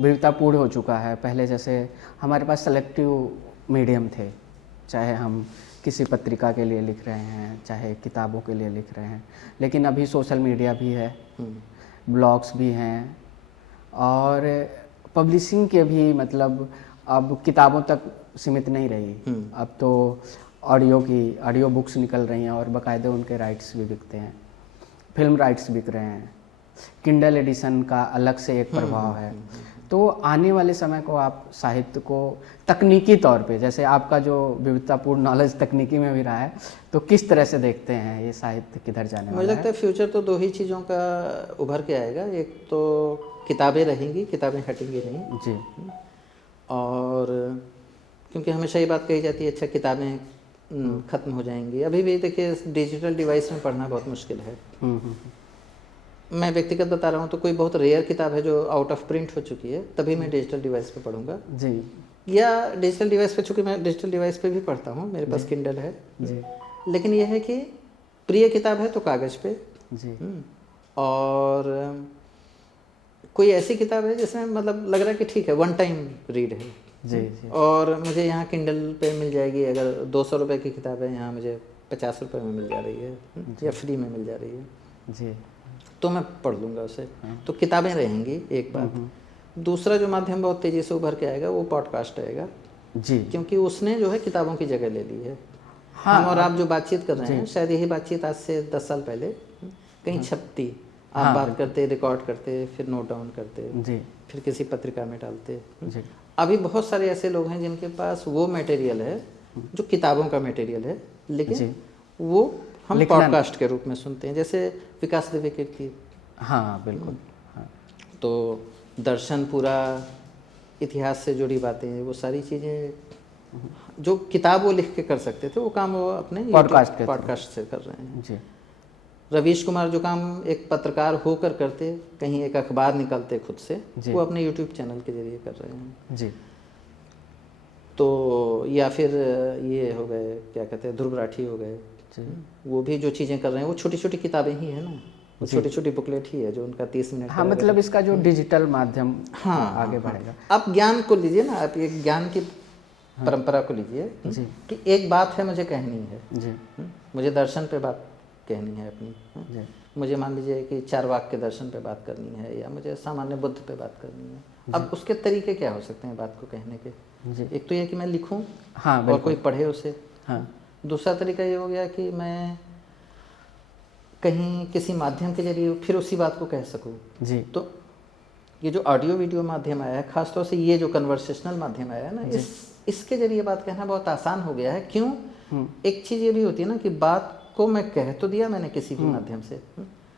विविधतापूर्ण हो चुका है। पहले जैसे हमारे पास सेलेक्टिव मीडियम थे, चाहे हम किसी पत्रिका के लिए लिख रहे हैं, चाहे किताबों के लिए लिख रहे हैं, लेकिन अभी सोशल मीडिया भी है, ब्लॉग्स भी हैं और पब्लिशिंग के भी मतलब अब किताबों तक सीमित नहीं रही। अब तो ऑडियो बुक्स निकल रही हैं और बाकायदे उनके राइट्स भी बिकते हैं, फिल्म राइट्स बिक रहे हैं, किंडल एडिशन का अलग से एक प्रभाव है। तो आने वाले समय को आप साहित्य को तकनीकी तौर पे, जैसे आपका जो विविधतापूर्ण नॉलेज तकनीकी में भी रहा है, तो किस तरह से देखते हैं ये साहित्य किधर जाने वाला है? मुझे लगता है फ्यूचर तो 2 ही चीज़ों का उभर के आएगा। एक तो किताबें रहेंगी, किताबें हटेंगी नहीं जी, और क्योंकि हमेशा ये बात कही जाती है अच्छा किताबें ख़त्म हो जाएंगी। अभी भी देखिए डिजिटल डिवाइस में पढ़ना बहुत मुश्किल है। मैं व्यक्तिगत बता रहा हूँ तो कोई बहुत रेयर किताब है जो आउट ऑफ प्रिंट हो चुकी है, तभी मैं डिजिटल डिवाइस पे पढ़ूंगा जी, या डिजिटल डिवाइस पे, चूँकि मैं डिजिटल डिवाइस पे भी पढ़ता हूँ, मेरे पास किंडल है जी। लेकिन यह है कि प्रिय किताब है तो कागज़ पे जी, और कोई ऐसी किताब है जिसमें मतलब लग रहा है कि ठीक है वन टाइम रीड है, जी जी। और मुझे यहाँ किंडल पे मिल जाएगी, अगर 200 रुपये की किताब है यहाँ मुझे 50 रुपये में मिल जा रही है, या फ्री में मिल जा रही है जी, तो मैं पढ़ लूँगा उसे। तो किताबें रहेंगी एक बात। दूसरा जो माध्यम बहुत तेज़ी से उभर के आएगा वो पॉडकास्ट आएगा जी, क्योंकि उसने जो है किताबों की जगह ले ली है। हाँ, हम और आप जो बातचीत कर रहे हैं शायद यही बातचीत आज से 10 साल पहले कहीं छपती, आप बात करते, रिकॉर्ड करते, फिर नोट डाउन करते जी फिर किसी पत्रिका में डालते। जी, अभी बहुत सारे ऐसे लोग हैं जिनके पास वो मटेरियल है जो किताबों का मटेरियल है, लेकिन वो हम पॉडकास्ट के रूप में सुनते हैं, जैसे विकास दुबे की। हाँ बिल्कुल, हाँ तो दर्शन पूरा, इतिहास से जुड़ी बातें, वो सारी चीज़ें जो किताब वो लिख के कर सकते थे वो काम वो अपने पॉडकास्ट से कर रहे हैं जी। रवीश कुमार जो काम एक पत्रकार होकर करते, कहीं एक अखबार निकलते खुद से, वो अपने यूट्यूब चैनल के जरिए कर रहे हैं जी। तो या फिर ये हो गए, क्या कहते हैं, ध्रुव राठी हो गए, वो भी जो चीज़ें कर रहे हैं वो छोटी छोटी किताबें ही है ना, वो छोटी छोटी बुकलेट ही है जो उनका 30 मिनट। हाँ मतलब इसका जो डिजिटल माध्यम आगे बढ़ेगा। आप ज्ञान को लीजिए ना, आप एक ज्ञान की परंपरा को लीजिए कि एक बात है मुझे कहनी है जी, मुझे दर्शन पे बात कहनी है अपनी, मुझे मान लीजिए कि चारवाक के दर्शन पे बात करनी है, या मुझे सामान्य बुद्ध पे बात करनी है। अब उसके तरीके क्या हो सकते हैं बात को कहने के? एक तो ये कि मैं लिखूं और कोई पढ़े उसे। दूसरा तरीका ये हो गया कि मैं कहीं किसी माध्यम के जरिए फिर उसी बात को कह सकूं जी। तो ये जो ऑडियो वीडियो माध्यम आया है, खासतौर से ये जो कन्वर्सेशनल माध्यम आया है ना, इसके जरिए बात कहना बहुत आसान हो गया है। क्यों? एक चीज़ ये भी होती है ना कि बात को मैं कह तो दिया मैंने किसी भी माध्यम से,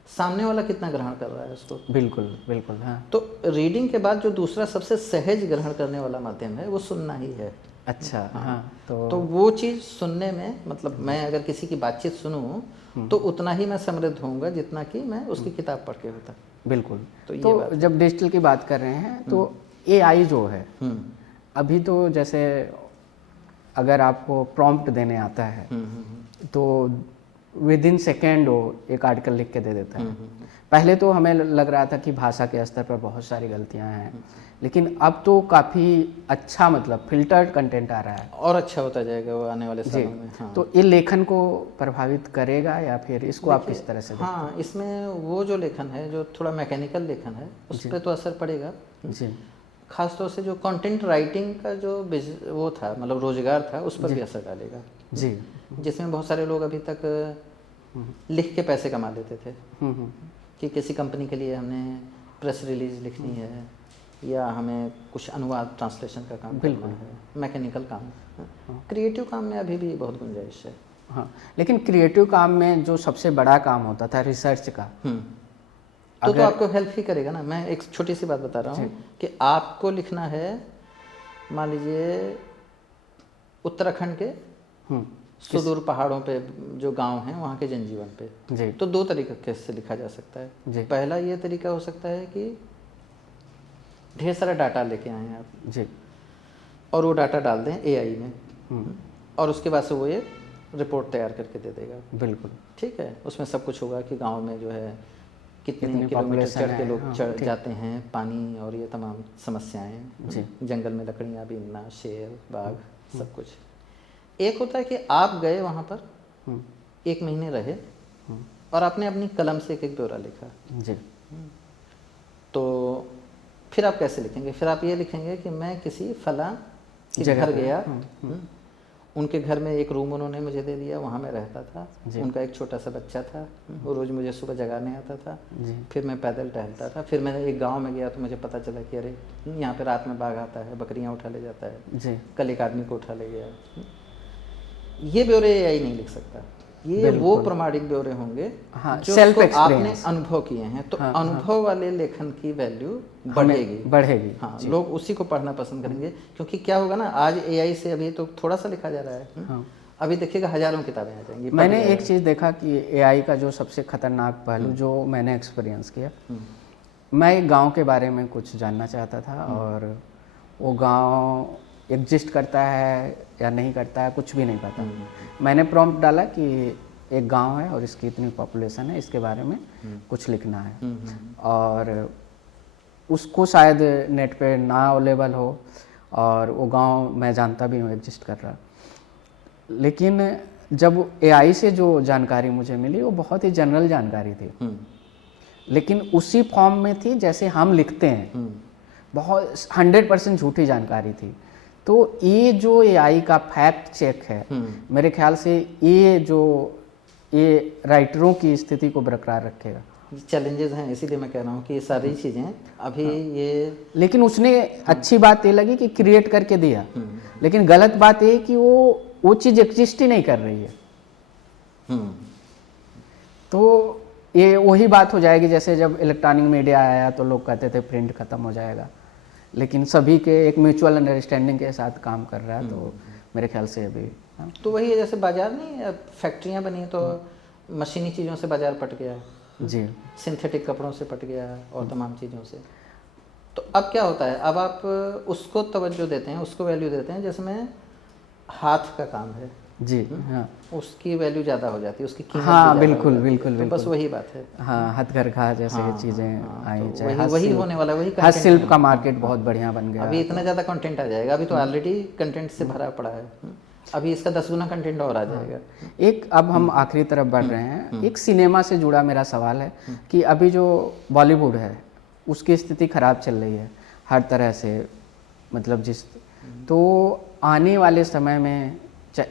सामने वाला कितना ग्रहण कर रहा है उसको। बिल्कुल बिल्कुल, हाँ। तो रीडिंग के बाद जो दूसरा सबसे सहज ग्रहण करने वाला माध्यम है वो सुनना ही है। अच्छा, हाँ। तो वो चीज़ सुनने में, मतलब मैं अगर किसी की बातचीत सुनूं तो उतना ही मैं समृद्ध होऊंगा जितना कि मैं उसकी किताब पढ़ के होता। बिल्कुल। तो जब डिजिटल की बात कर रहे हैं तो AI जो है, अभी तो जैसे अगर आपको प्रॉम्प्ट देने आता है तो विद इन सेकेंड वो एक आर्टिकल लिख के दे देता है। पहले तो हमें लग रहा था कि भाषा के स्तर पर बहुत सारी गलतियां हैं, लेकिन अब तो काफ़ी अच्छा, मतलब फिल्टर्ड कंटेंट आ रहा है और अच्छा होता जाएगा वो आने वाले सालों में। हाँ। तो ये लेखन को प्रभावित करेगा या फिर इसको आप किस तरह से? हाँ, इसमें वो जो लेखन है जो थोड़ा मैकेनिकल लेखन है उस पर तो असर पड़ेगा जी। खासतौर से जो कंटेंट राइटिंग का जो वो था, मतलब रोजगार था, उस पर भी असर डालेगा जी। जिसमें बहुत सारे लोग अभी तक लिख के पैसे कमा लेते थे कि किसी कंपनी के लिए हमने प्रेस रिलीज लिखनी है या हमें कुछ अनुवाद ट्रांसलेशन का काम करना है, मैकेनिकल काम। क्रिएटिव काम में अभी भी बहुत गुंजाइश है। हाँ, लेकिन क्रिएटिव काम में जो सबसे बड़ा काम होता था रिसर्च का, तो आपको हेल्प ही करेगा ना। मैं एक छोटी सी बात बता रहा हूँ कि आपको लिखना है, मान लीजिए उत्तराखंड के सुदूर पहाड़ों पे जो गांव हैं वहाँ के जनजीवन पे जी। तो दो तरीके से लिखा जा सकता है जी। पहला ये तरीका हो सकता है कि ढेर सारा डाटा लेके आए हैं आप जी, और वो डाटा डाल दें AI में और उसके बाद से वो ये रिपोर्ट तैयार करके दे देगा। बिल्कुल ठीक है। उसमें सब कुछ होगा कि गांव में जो है कितने किलोमीटर चढ़ के लोग चढ़ जाते हैं, पानी और ये तमाम समस्याएं, जंगल में लकड़ियाँ बीनना, शेर बाघ सब कुछ। एक होता है कि आप गए वहाँ पर 1 महीने रहे और आपने अपनी कलम से एक ब्यौरा लिखा जी। तो फिर आप कैसे लिखेंगे? फिर आप ये लिखेंगे कि मैं किसी फला के घर गया, उनके घर में एक रूम उन्होंने मुझे दे दिया, वहाँ मैं रहता था, उनका एक छोटा सा बच्चा था, वो रोज़ मुझे सुबह जगाने आता था, फिर मैं पैदल टहलता था, फिर मैं एक गांव में गया तो मुझे पता चला कि अरे यहाँ पे रात में बाघ आता है, बकरियाँ उठा ले जाता है, कल एक आदमी को उठा ले गया। ये ब्यौरे AI नहीं लिख सकता, ये वो प्रमाणिक ब्यौरे होंगे जो आपने अनुभव किए हैं। तो अनुभव वाले लेखन की वैल्यू बढ़ेगी। हाँ, लोग उसी को पढ़ना पसंद करेंगे, क्योंकि क्या होगा ना, आज AI से अभी तो थोड़ा सा लिखा जा रहा है, अभी देखिएगा हजारों किताबें आ जाएंगी। मैंने एक चीज़ देखा कि AI का जो सबसे खतरनाक पहलू जो मैंने एक्सपीरियंस किया, मैं एक गाँव के बारे में कुछ जानना चाहता था और वो गाँव एग्जिस्ट करता है या नहीं करता है कुछ भी नहीं पता। मैंने प्रॉम्प्ट डाला कि एक गांव है और इसकी इतनी पॉपुलेशन है, इसके बारे में कुछ लिखना है, और उसको शायद नेट पे ना अवेलेबल हो और वो गांव मैं जानता भी हूँ एग्जिस्ट कर रहा। लेकिन जब एआई से जो जानकारी मुझे मिली वो बहुत ही जनरल जानकारी थी, लेकिन उसी फॉर्म में थी जैसे हम लिखते हैं, बहुत 100% झूठी जानकारी थी। तो ये जो एआई का फैक्ट चेक है, मेरे ख्याल से ये राइटरों की स्थिति को बरकरार रखेगा। चैलेंजेस हैं, इसीलिए मैं कह रहा हूँ कि ये सारी चीज़ें अभी ये, लेकिन उसने अच्छी बात ये लगी कि क्रिएट करके दिया, लेकिन गलत बात ये कि वो चीज़ एग्जिस्ट ही नहीं कर रही है। तो ये वही बात हो जाएगी जैसे जब इलेक्ट्रॉनिक मीडिया आया तो लोग कहते थे प्रिंट खत्म हो जाएगा, लेकिन सभी के एक म्यूचुअल अंडरस्टैंडिंग के साथ काम कर रहा है। तो मेरे ख्याल से अभी तो वही है, जैसे बाजार नहीं, फैक्ट्रियाँ बनी तो मशीनी चीज़ों से बाजार पट गया जी, सिंथेटिक कपड़ों से पट गया और तमाम चीज़ों से। तो अब क्या होता है, अब आप उसको तवज्जो देते हैं, उसको वैल्यू देते हैं जिसमें हाथ का काम है जी, हाँ, उसकी वैल्यू ज़्यादा हो जाती है, उसकी कीमत हाँ, भी ज़्यादा बिल्कुल हो जाती है। बिल्कुल तो बिल्कुल, बस वही बात है। हाँ, हथकरघा जैसे चीज़ें आई, तो चाहे वही होने वाला, वही हस्तशिल्प का मार्केट बहुत बढ़िया बन गया। अभी इतना ज़्यादा कंटेंट आ जाएगा, अभी तो ऑलरेडी कंटेंट से भरा पड़ा है, अभी इसका 10 गुना कंटेंट और आ जाएगा। एक अब हम आखिरी तरफ बढ़ रहे हैं, एक सिनेमा से जुड़ा मेरा सवाल है कि अभी जो बॉलीवुड है उसकी स्थिति खराब चल रही है हर तरह से, मतलब तो आने वाले समय में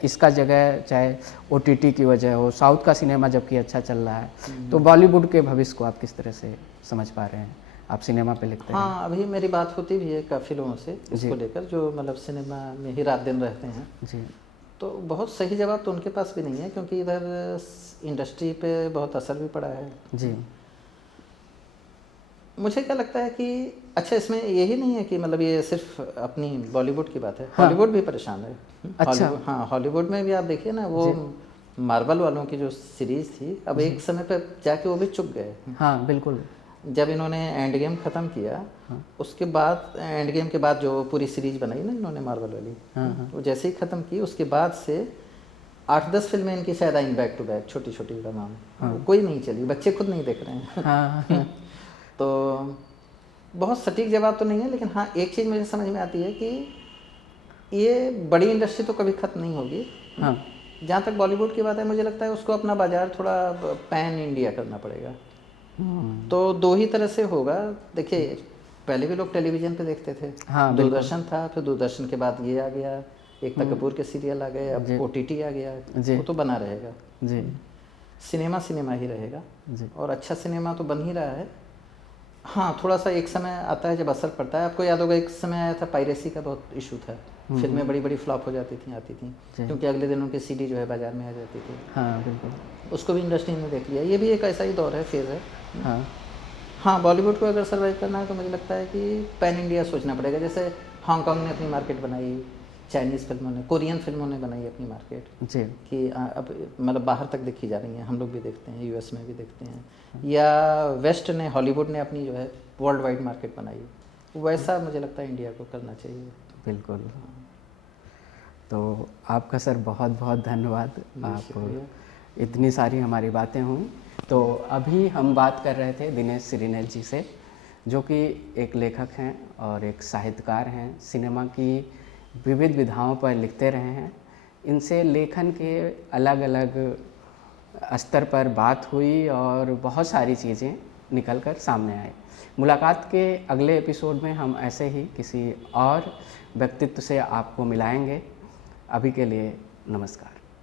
इसका जगह चाहे OTT की वजह हो, साउथ का सिनेमा जबकि अच्छा चल रहा है, तो बॉलीवुड के भविष्य को आप किस तरह से समझ पा रहे हैं? आप सिनेमा पे लिखते हैं। हाँ, अभी मेरी बात होती भी है काफ़ी लोगों से इसको लेकर, जो मतलब सिनेमा में ही रात दिन रहते हैं जी। तो बहुत सही जवाब तो उनके पास भी नहीं है, क्योंकि इधर इंडस्ट्री पे बहुत असर भी पड़ा है जी। मुझे क्या लगता है कि अच्छा, इसमें यही नहीं है कि मतलब ये सिर्फ अपनी बॉलीवुड की बात है, हॉलीवुड भी परेशान है। अच्छा, हाँ, हॉलीवुड में भी आप देखिए ना, वो मार्वल वालों की जो सीरीज थी, अब एक समय पर जाके वो भी चुक गए। हाँ बिल्कुल, जब इन्होंने एंड गेम ख़त्म किया, उसके बाद एंड गेम के बाद जो पूरी सीरीज बनाई ना इन्होंने मार्वल वाली, वो जैसे ही ख़त्म की उसके बाद से 8-10 फिल्में इनकी शायद आई बैक टू बैक, छोटी छोटी तमाम, कोई नहीं चली, बच्चे खुद नहीं देख रहे हैं। तो बहुत सटीक जवाब तो नहीं है, लेकिन हाँ एक चीज़ मुझे समझ में आती है कि ये बड़ी इंडस्ट्री तो कभी ख़त्म नहीं होगी। जहाँ तक बॉलीवुड की बात है, मुझे लगता है उसको अपना बाजार थोड़ा पैन इंडिया करना पड़ेगा। तो दो ही तरह से होगा। देखिए, पहले भी लोग टेलीविज़न पे देखते थे, दूरदर्शन था, फिर दूरदर्शन के बाद ये आ गया, एकता कपूर के सीरियल आ गए, अब OTT आ गया, वो तो बना रहेगा जी। सिनेमा सिनेमा ही रहेगा जी, और अच्छा सिनेमा तो बन ही रहा है। हाँ, थोड़ा सा एक समय आता है जब असर पड़ता है। आपको याद होगा एक समय आया था, पायरेसी का बहुत इशू था, फिल्में बड़ी बड़ी फ्लॉप हो जाती थी, आती थी, क्योंकि अगले दिन उनकी CD जो है बाजार में आ जाती थी। हाँ बिल्कुल, उसको भी इंडस्ट्री ने देख लिया। ये भी एक ऐसा ही दौर है, फेज़ है। हाँ, बॉलीवुड को अगर सर्वाइव करना है तो मुझे लगता है कि पैन इंडिया सोचना पड़ेगा। जैसे हांगकांग ने अपनी मार्केट बनाई, चाइनीज़ फिल्मों ने, कोरियन फिल्मों ने बनाई अपनी मार्केट जी, कि अब मतलब बाहर तक देखी जा रही हैं, हम लोग भी देखते हैं, US में भी देखते हैं, या वेस्ट ने, हॉलीवुड ने अपनी जो है वर्ल्ड वाइड मार्केट बनाई। वैसा मुझे लगता है इंडिया को करना चाहिए। बिल्कुल। तो आपका सर बहुत बहुत धन्यवाद, आप इतनी सारी हमारी बातें हुई। तो अभी हम बात कर रहे थे दिनेश श्रीनेत जी से, जो कि एक लेखक हैं और एक साहित्यकार हैं, सिनेमा की विविध विधाओं पर लिखते रहे हैं। इनसे लेखन के अलग अलग स्तर पर बात हुई और बहुत सारी चीज़ें निकल कर सामने आई। मुलाकात के अगले एपिसोड में हम ऐसे ही किसी और व्यक्तित्व से आपको मिलाएंगे। अभी के लिए नमस्कार।